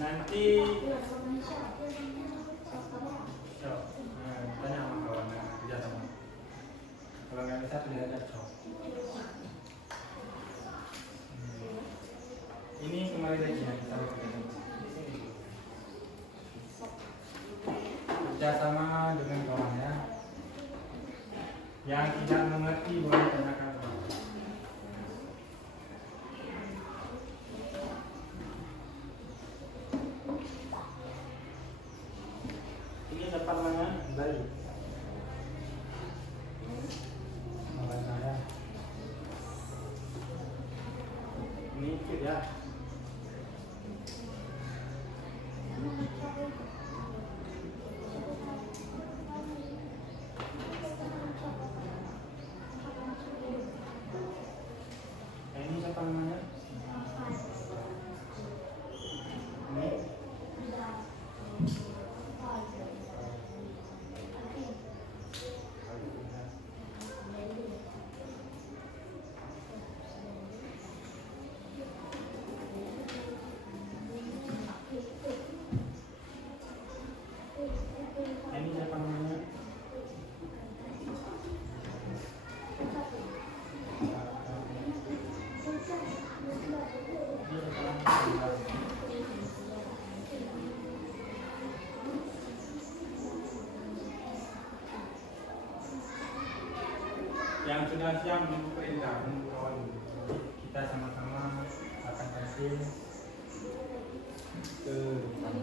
Nanti tanya sama kawan kerja sama. Kalau nggak bisa tidak ada cok. Ini kembali lagi ya kita kerjasama dengan kawan ya. Yang tidak mengerti boleh tanyakan kawan. Ini dapat mana? Kembali. Malah saya. Ini ikut ya. Ini siapa namanya? Ini. Ini siapa namanya? Yang sudah siap menunggu perintah, menunggu kawan. Kita sama-sama akan kasih ke depan.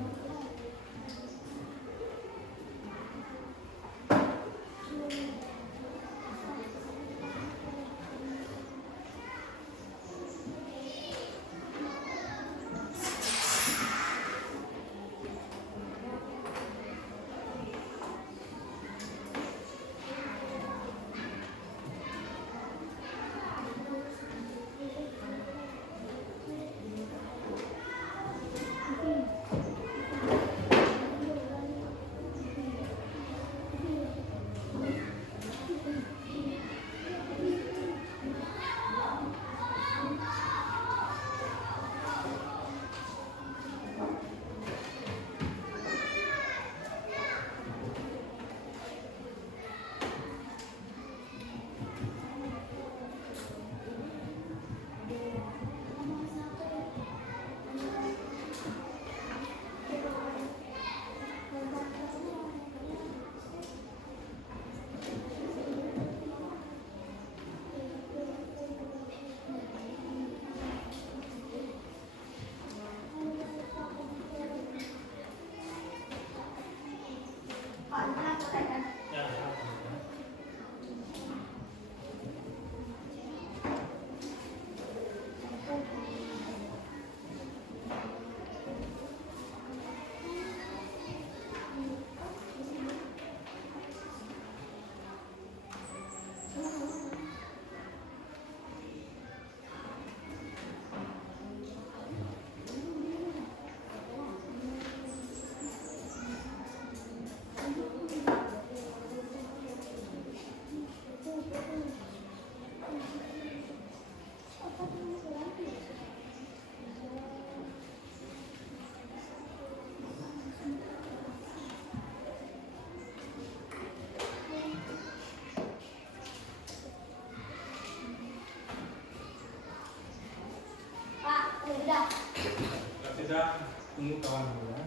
Sudah tunggu kawan dulu ya.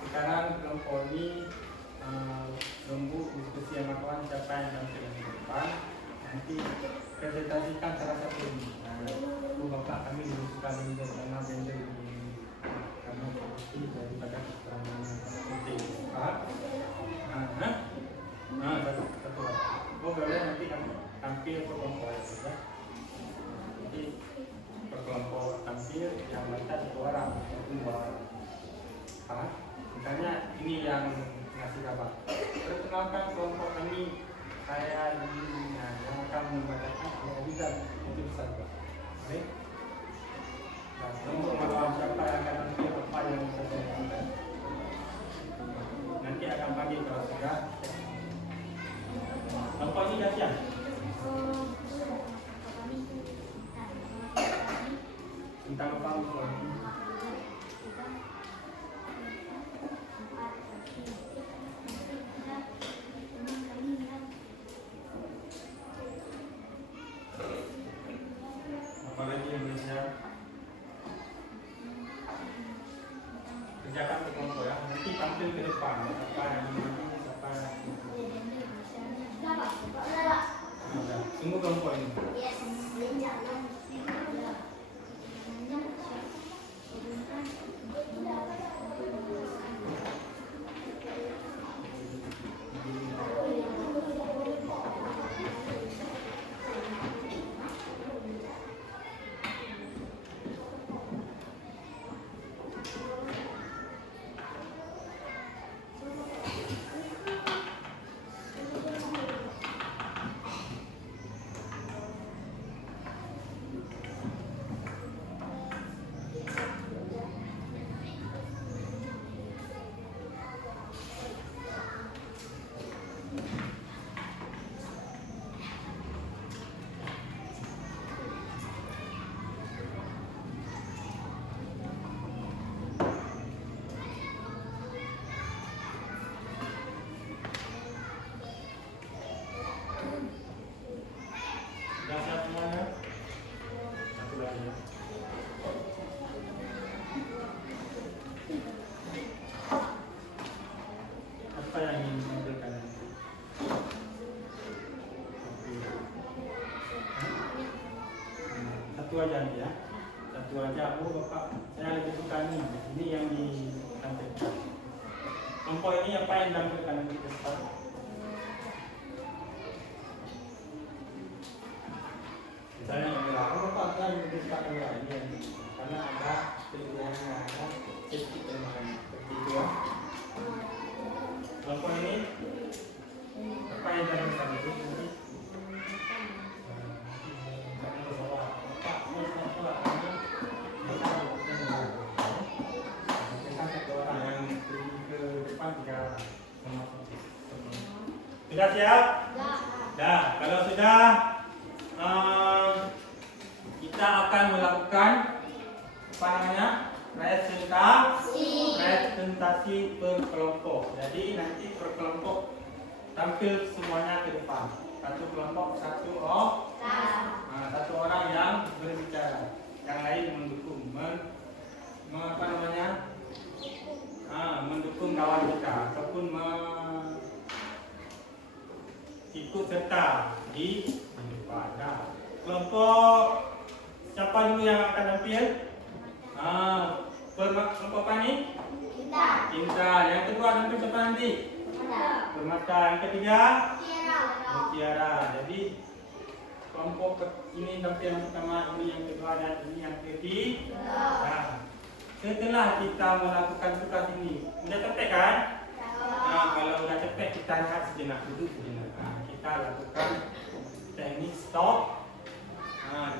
Sekarang kelompok ini tunggu diskusi sama kawan siapa yang tampil di depan. Nanti presentasikan salah satu ini. Bapak kami dibutuhkan vendor karena vendor ini karena seperti daripada keterangan penting. Satu. Oh boleh nanti kami tampil ke kelompok itu ya. Nanti berkelompok tampil yang baca satu orang itu 2 orang. Misalnya ini yang ngasih kabar. Perkenalkan kelompok kami, saya ini yang akan membacakan. Kalau bisa itu bisa Pak. Oke. Nah, untuk melawan siapa yang akan tampil apa yang bisa saya sampaikan. Nanti akan panggil kalau sudah. Kelompok ini dah siap. Tentang apa? Apalagi yang bisa kerjakan ke kelompok ya. Nanti tampil ke depan. Apa yang apa tunggu kelompok ini. Satu aja nih ya, satu aja. Oh Bapak, saya lebih suka nih. Ini yang ditampilkan. Kelompok ini apa yang ditampilkan nanti ke depan? Misalnya yang bilang, oh Bapak saya lebih suka ini, karena ada pilihannya, ada sedikit temanya seperti itu ya. Kelompok ini apa yang ditampilkan itu nanti? Sudah siap? Dah. Dah. Kalau sudah, kita akan melakukan apa namanya? Presentasi per kelompok. Jadi nanti per kelompok tampil semuanya ke depan. Satu kelompok, satu orang yang berbicara, yang lain mendukung, apa namanya? Mendukung kawan kita ataupun ikut serta di depan. Nah, kelompok siapa dulu yang akan tampil? Kelompok apa nih? Indra. Yang kedua tampil siapa nanti? Permata. Yang ketiga? Tiara. Jadi kelompok ini tampil yang pertama, ini yang kedua, dan ini yang ketiga. Nah, setelah kita melakukan tugas ini, sudah capek kan? Kalau sudah capek, kita lihat sejenak dulu sejenak. Kita lakukan teknik stop.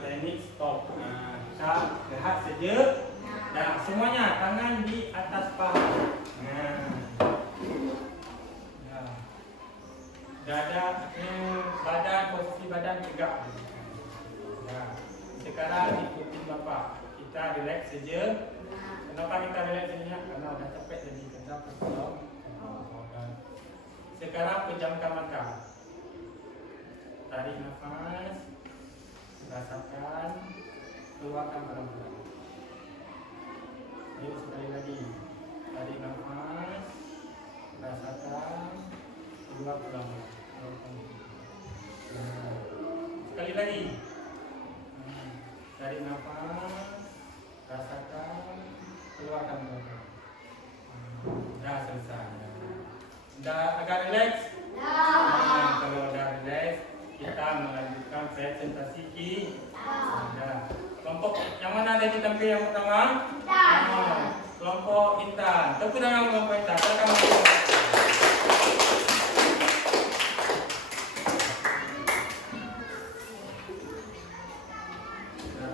Teknik stop. Kita lihat sejenak. Dan semuanya tangan di atas paha. Badan, posisi badan tegak. Sekarang ikuti Bapak. Kita relax saja. Kenapa kita relax saja? Karena sudah capek jadi kita pertolong. Sekarang pejamkan mata. Tarik nafas. Rasakan. Keluarkan pelan-pelan. Ayo sekali lagi. Tarik nafas. Rasakan. Keluar pelan-pelan. Sekali lagi. Tarik nafas. Rasakan. Keluarkan pelan-pelan. Dah selesai. Dah agak relax? Kalau dah relax, kita melanjutkan presentasi kita. Kelompok yang mana ada di tampil yang pertama? Kelompok Intan. Tepuk tangan kelompok Intan.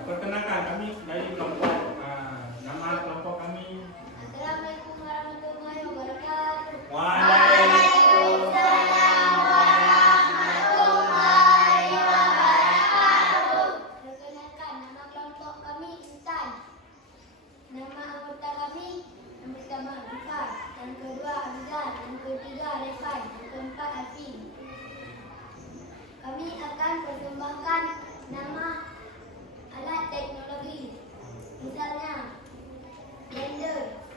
Perkenalkan, kami dari kelompok. Nama kelompok kami. Assalamualaikum warahmatullahi wabarakatuh. Waalaikumsalam warahmatullahi wabarakatuh. Perkenalkan, nama kelompok kami Intan. Nama anggota kami yang pertama Rifat, yang kedua Abizar, yang ketiga Refan, yang keempat Afin. Kami akan perkembangkan nama alat teknologi, misalnya blender,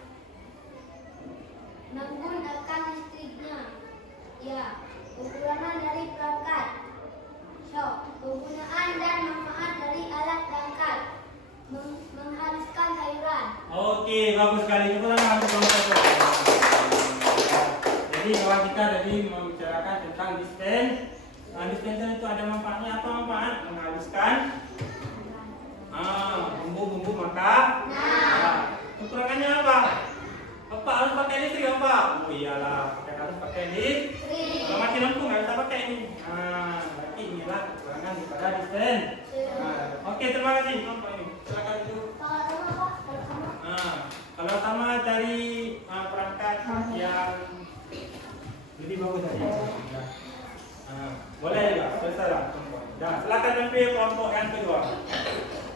menggunakan listriknya, kekurangan dari perangkat, penggunaan dan manfaat dari alat perangkat, menghaluskan sayuran. Oke, bagus sekali. Tepuk tangan untuk kelompok itu. Jadi kawan kita tadi membicarakan tentang dispenser itu ada manfaatnya. Apa manfaat? Menghaluskan bumbu-bumbu makan. Kekurangannya apa? Bapak harus pakai listrik apa? Oh iyalah, harus pakai listrik. Kalau mati lampu nggak bisa pakai ini. Berarti inilah kekurangan daripada dispenser. Oke, terima kasih. Silakan dulu. Kalau sama cari perangkat yang lebih bagus tadi. Boleh juga, selesai. Nah, silakan tampil kelompok yang kedua.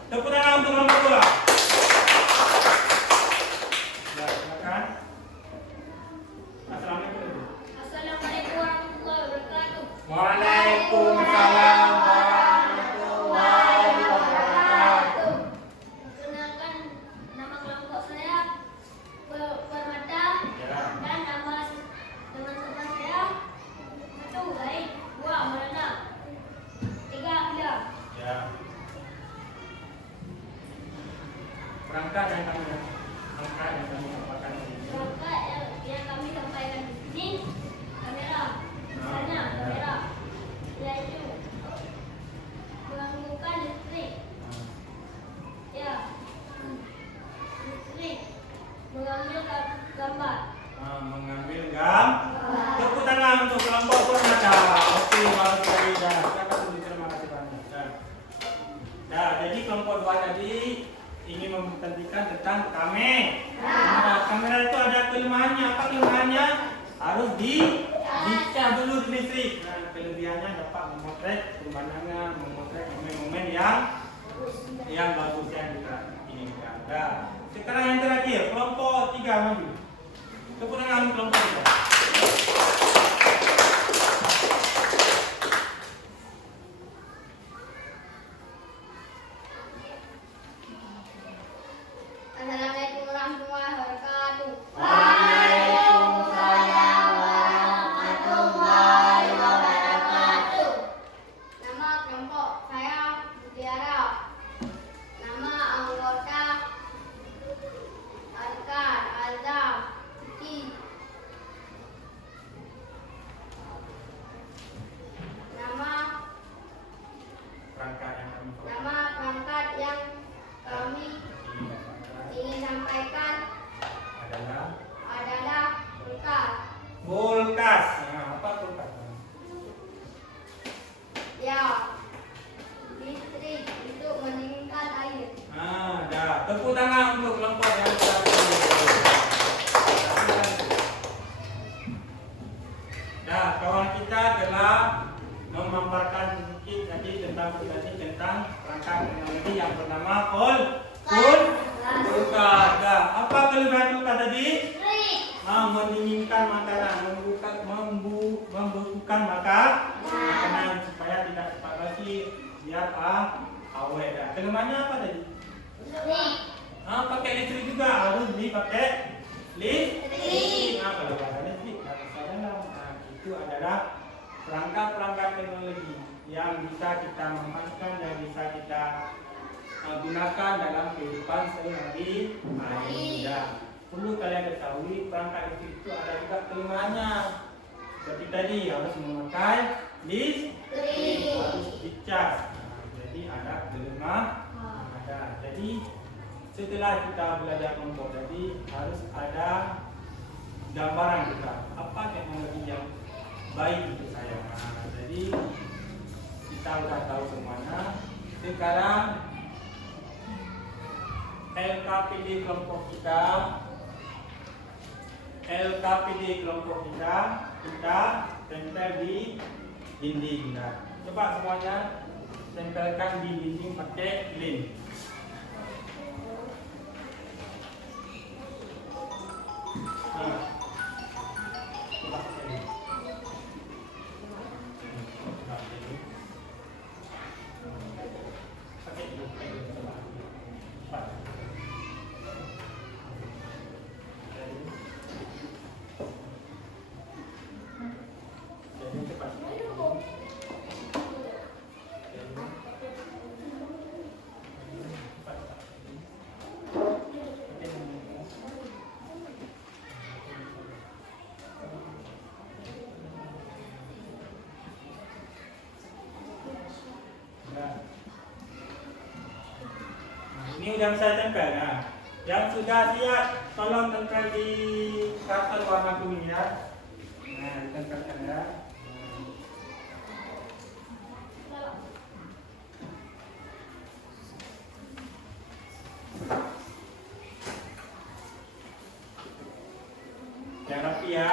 Tepuk tangan untuk kelompok kedua. Ya, silakan. Assalamualaikum. Assalamualaikum warahmatullahi wabarakatuh. Waalaikumsalam warahmatullahi wabarakatuh. Perkenalkan, nama kelompok saya Permata, dan nama teman-teman saya 1 Zaid, 2 Maulana, 3 Ila. Ya. Perangkat yang kami sampaikan di sini. Perangkat yang kami sampaikan di sini, kamera, misalnya kamera, yaitu menggabungkan listrik, listrik, mengambil gambar. Mengambil gambar. Tepuk tangan untuk kelompok Permata. Oke, bagus sekali. Terima kasih banyak. Jadi kelompok 2 tadi ingin memperhatikan tentang kamera. Kamera itu ada kelemahannya. Apa kelemahannya? Harus dicas dulu di listrik. Nah, kelebihannya dapat memotret pemandangan, memotret momen-momen yang bagus yang kita inginkan. Nah, sekarang yang terakhir, kelompok 3 maju. Tepuk tangan kelompok 3. Assalamualaikum warahmatullahi wabarakatuh. Waalaikumsalam warahmatullahi wabarakatuh. Nama kelompok saya Mutiara. Nama anggota Arkan, Azam, Ki. Nama perangkat yang kami ingin sampaikan adalah kulkas. Nah, apa kulkas? ya listrik untuk mendinginkan air. Nah, dah. Tepuk tangan untuk kelompok yang terakhir. Dah, kawan kita telah memaparkan sedikit tadi tentang perangkat teknologi yang bernama kulkas. Dah. Apa kelebihan kulkas tadi? Mendinginkan makanan, membekukan makanan supaya tidak cepat basi, biar awet. Dah. Kelemahannya apa tadi? Pakai listrik juga, harus dipakai listrik. Kalau ada listrik, harus ada. Itu adalah perangkat teknologi yang bisa kita manfaatkan dan bisa kita gunakan dalam kehidupan sehari-hari. Ya. Perlu kalian ketahui perangkat listrik itu ada juga kelemahannya. Seperti tadi harus memakai listrik, harus dicas. Jadi ada kelemahan. Jadi setelah kita belajar kelompok tadi harus ada gambaran kita apa teknologi yang baik untuk saya. Jadi kita sudah tahu semuanya. Sekarang LKPD kelompok kita kita tempel di dinding. Nah, coba semuanya tempelkan di dinding pakai lem. Nah, coba pakai lem. Pakai lem, coba. Cepat. Ini udah saya tempel. Nah, yang sudah siap tolong tempel di karton warna kuning ya. Nah, ditempelkan ya. Yang rapi ya.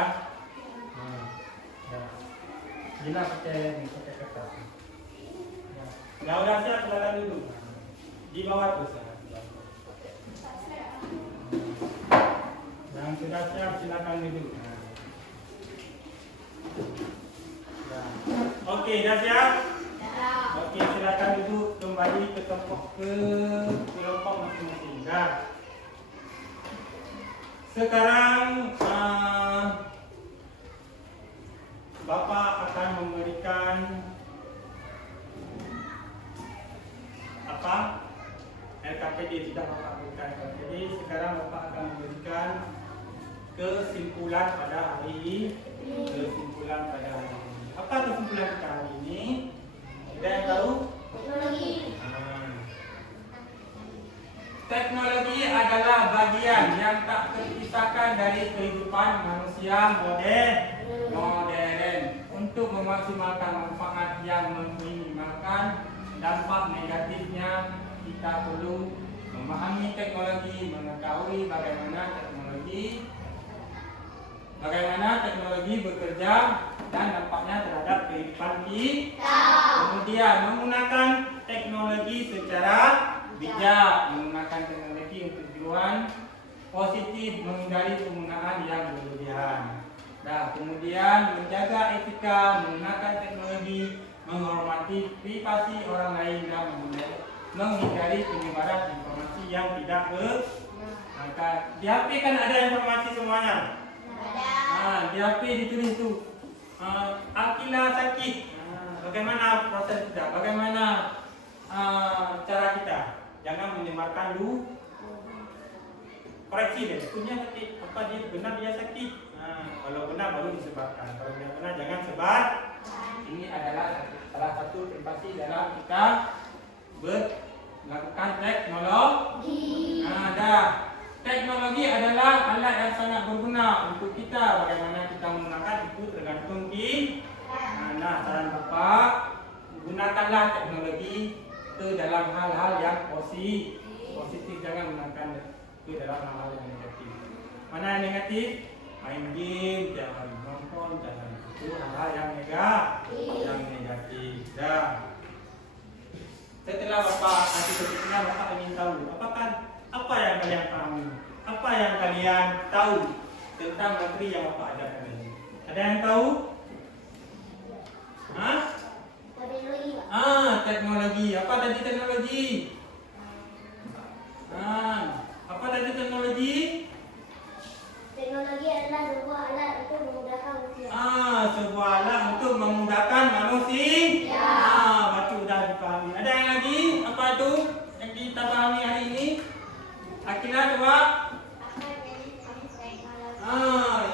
Gila pakai kertas. Nah, udah siap silakan duduk. Di bawah terus. Yang sudah siap silakan duduk. Oke, dah siap? Oke, silakan duduk kembali ke kelompok masing-masing. Dah. Sekarang Bapak akan memberikan LKPD, tidak Bapak berikan LKPD. Sekarang Bapak akan memberikan kesimpulan pada hari ini. Apa kesimpulan kita hari ini? Ada yang tahu? Teknologi adalah bagian yang tak terpisahkan dari kehidupan manusia modern. Untuk memaksimalkan manfaat yang meminimalkan dampak negatifnya, kita perlu memahami teknologi, mengetahui bagaimana teknologi bekerja dan dampaknya terhadap kehidupan kita. Tahu. Kemudian menggunakan teknologi secara bijak, menggunakan teknologi untuk tujuan positif, menghindari penggunaan yang berlebihan. Nah, kemudian menjaga etika menggunakan teknologi, menghormati privasi orang lain dan menghindari penyebaran informasi yang tidak benar. Di HP kan ada informasi semuanya. Di HP ditulis tu Akila sakit. Bagaimana proses kita? Bagaimana cara kita? Jangan menyebarkan dulu. Koreksi deh, punya sakit. Apa dia benar dia sakit? Kalau benar baru disebarkan. Kalau tidak benar jangan sebar. Ini adalah salah satu privasi dalam kita melakukan teknologi. Teknologi adalah alat yang sangat berguna untuk kita. Bagaimana kita menggunakan itu tergantung kita. Saran Bapak, gunakanlah teknologi itu dalam hal-hal yang positif. Jangan gunakan itu dalam hal-hal yang negatif. Mana yang negatif? Main game, jangan nonton, jangan itu hal-hal yang negatif. Setelah Bapak nanti ketika Bapak ingin tahu apa yang kalian pahami, apa yang kalian tahu tentang materi yang Bapak ajarkan ini. Ada yang tahu? Teknologi, Pak. Teknologi. Apa tadi teknologi? Apa tadi teknologi? Teknologi adalah sebuah alat untuk memudahkan manusia. Sebuah alat untuk memudahkan manusia. Baca sudah dipahami. Ada yang lagi? Apa itu yang kita pahami hari ini? Akila coba.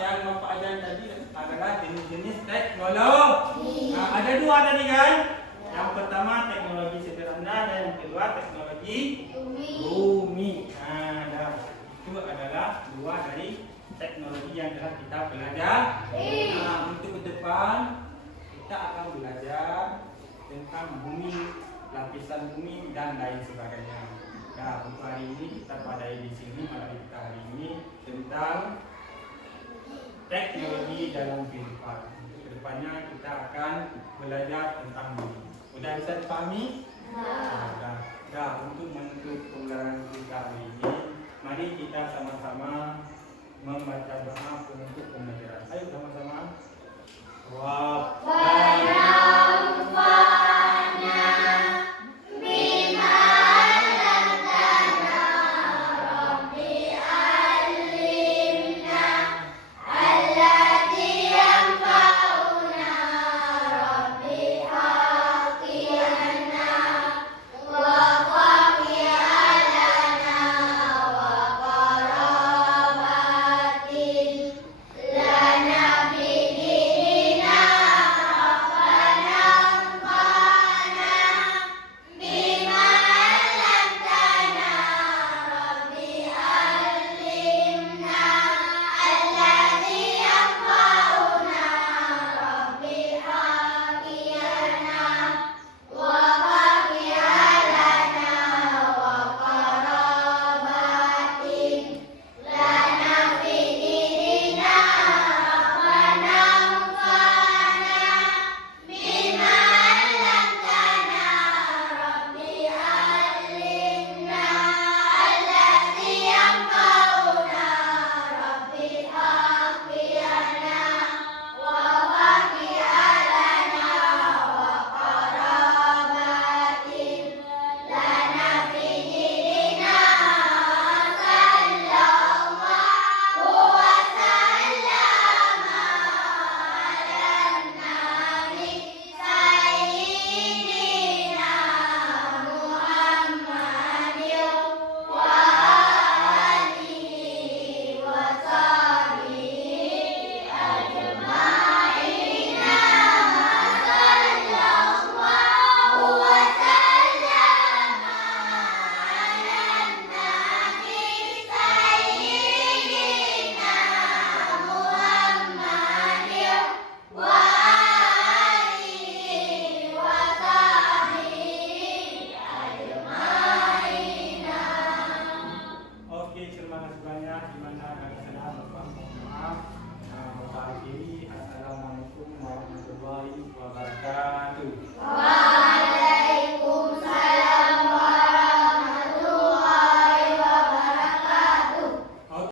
Yang Bapak ajar tadi adalah jenis-jenis teknologi. Ada dua tadi kan? Yang pertama teknologi sederhana dan yang kedua teknologi bumi. Itu adalah dua dari teknologi yang telah kita pelajari. Untuk ke depan kita akan belajar tentang bumi, lapisan bumi dan lain sebagainya. Untuk hari ini kita padai di sini materi kita hari ini tentang teknologi dalam kehidupan. Untuk kedepannya kita akan belajar tentang bumi. Sudah bisa dipahami? Untuk menutup pembelajaran kita hari ini, mari kita sama-sama membaca doa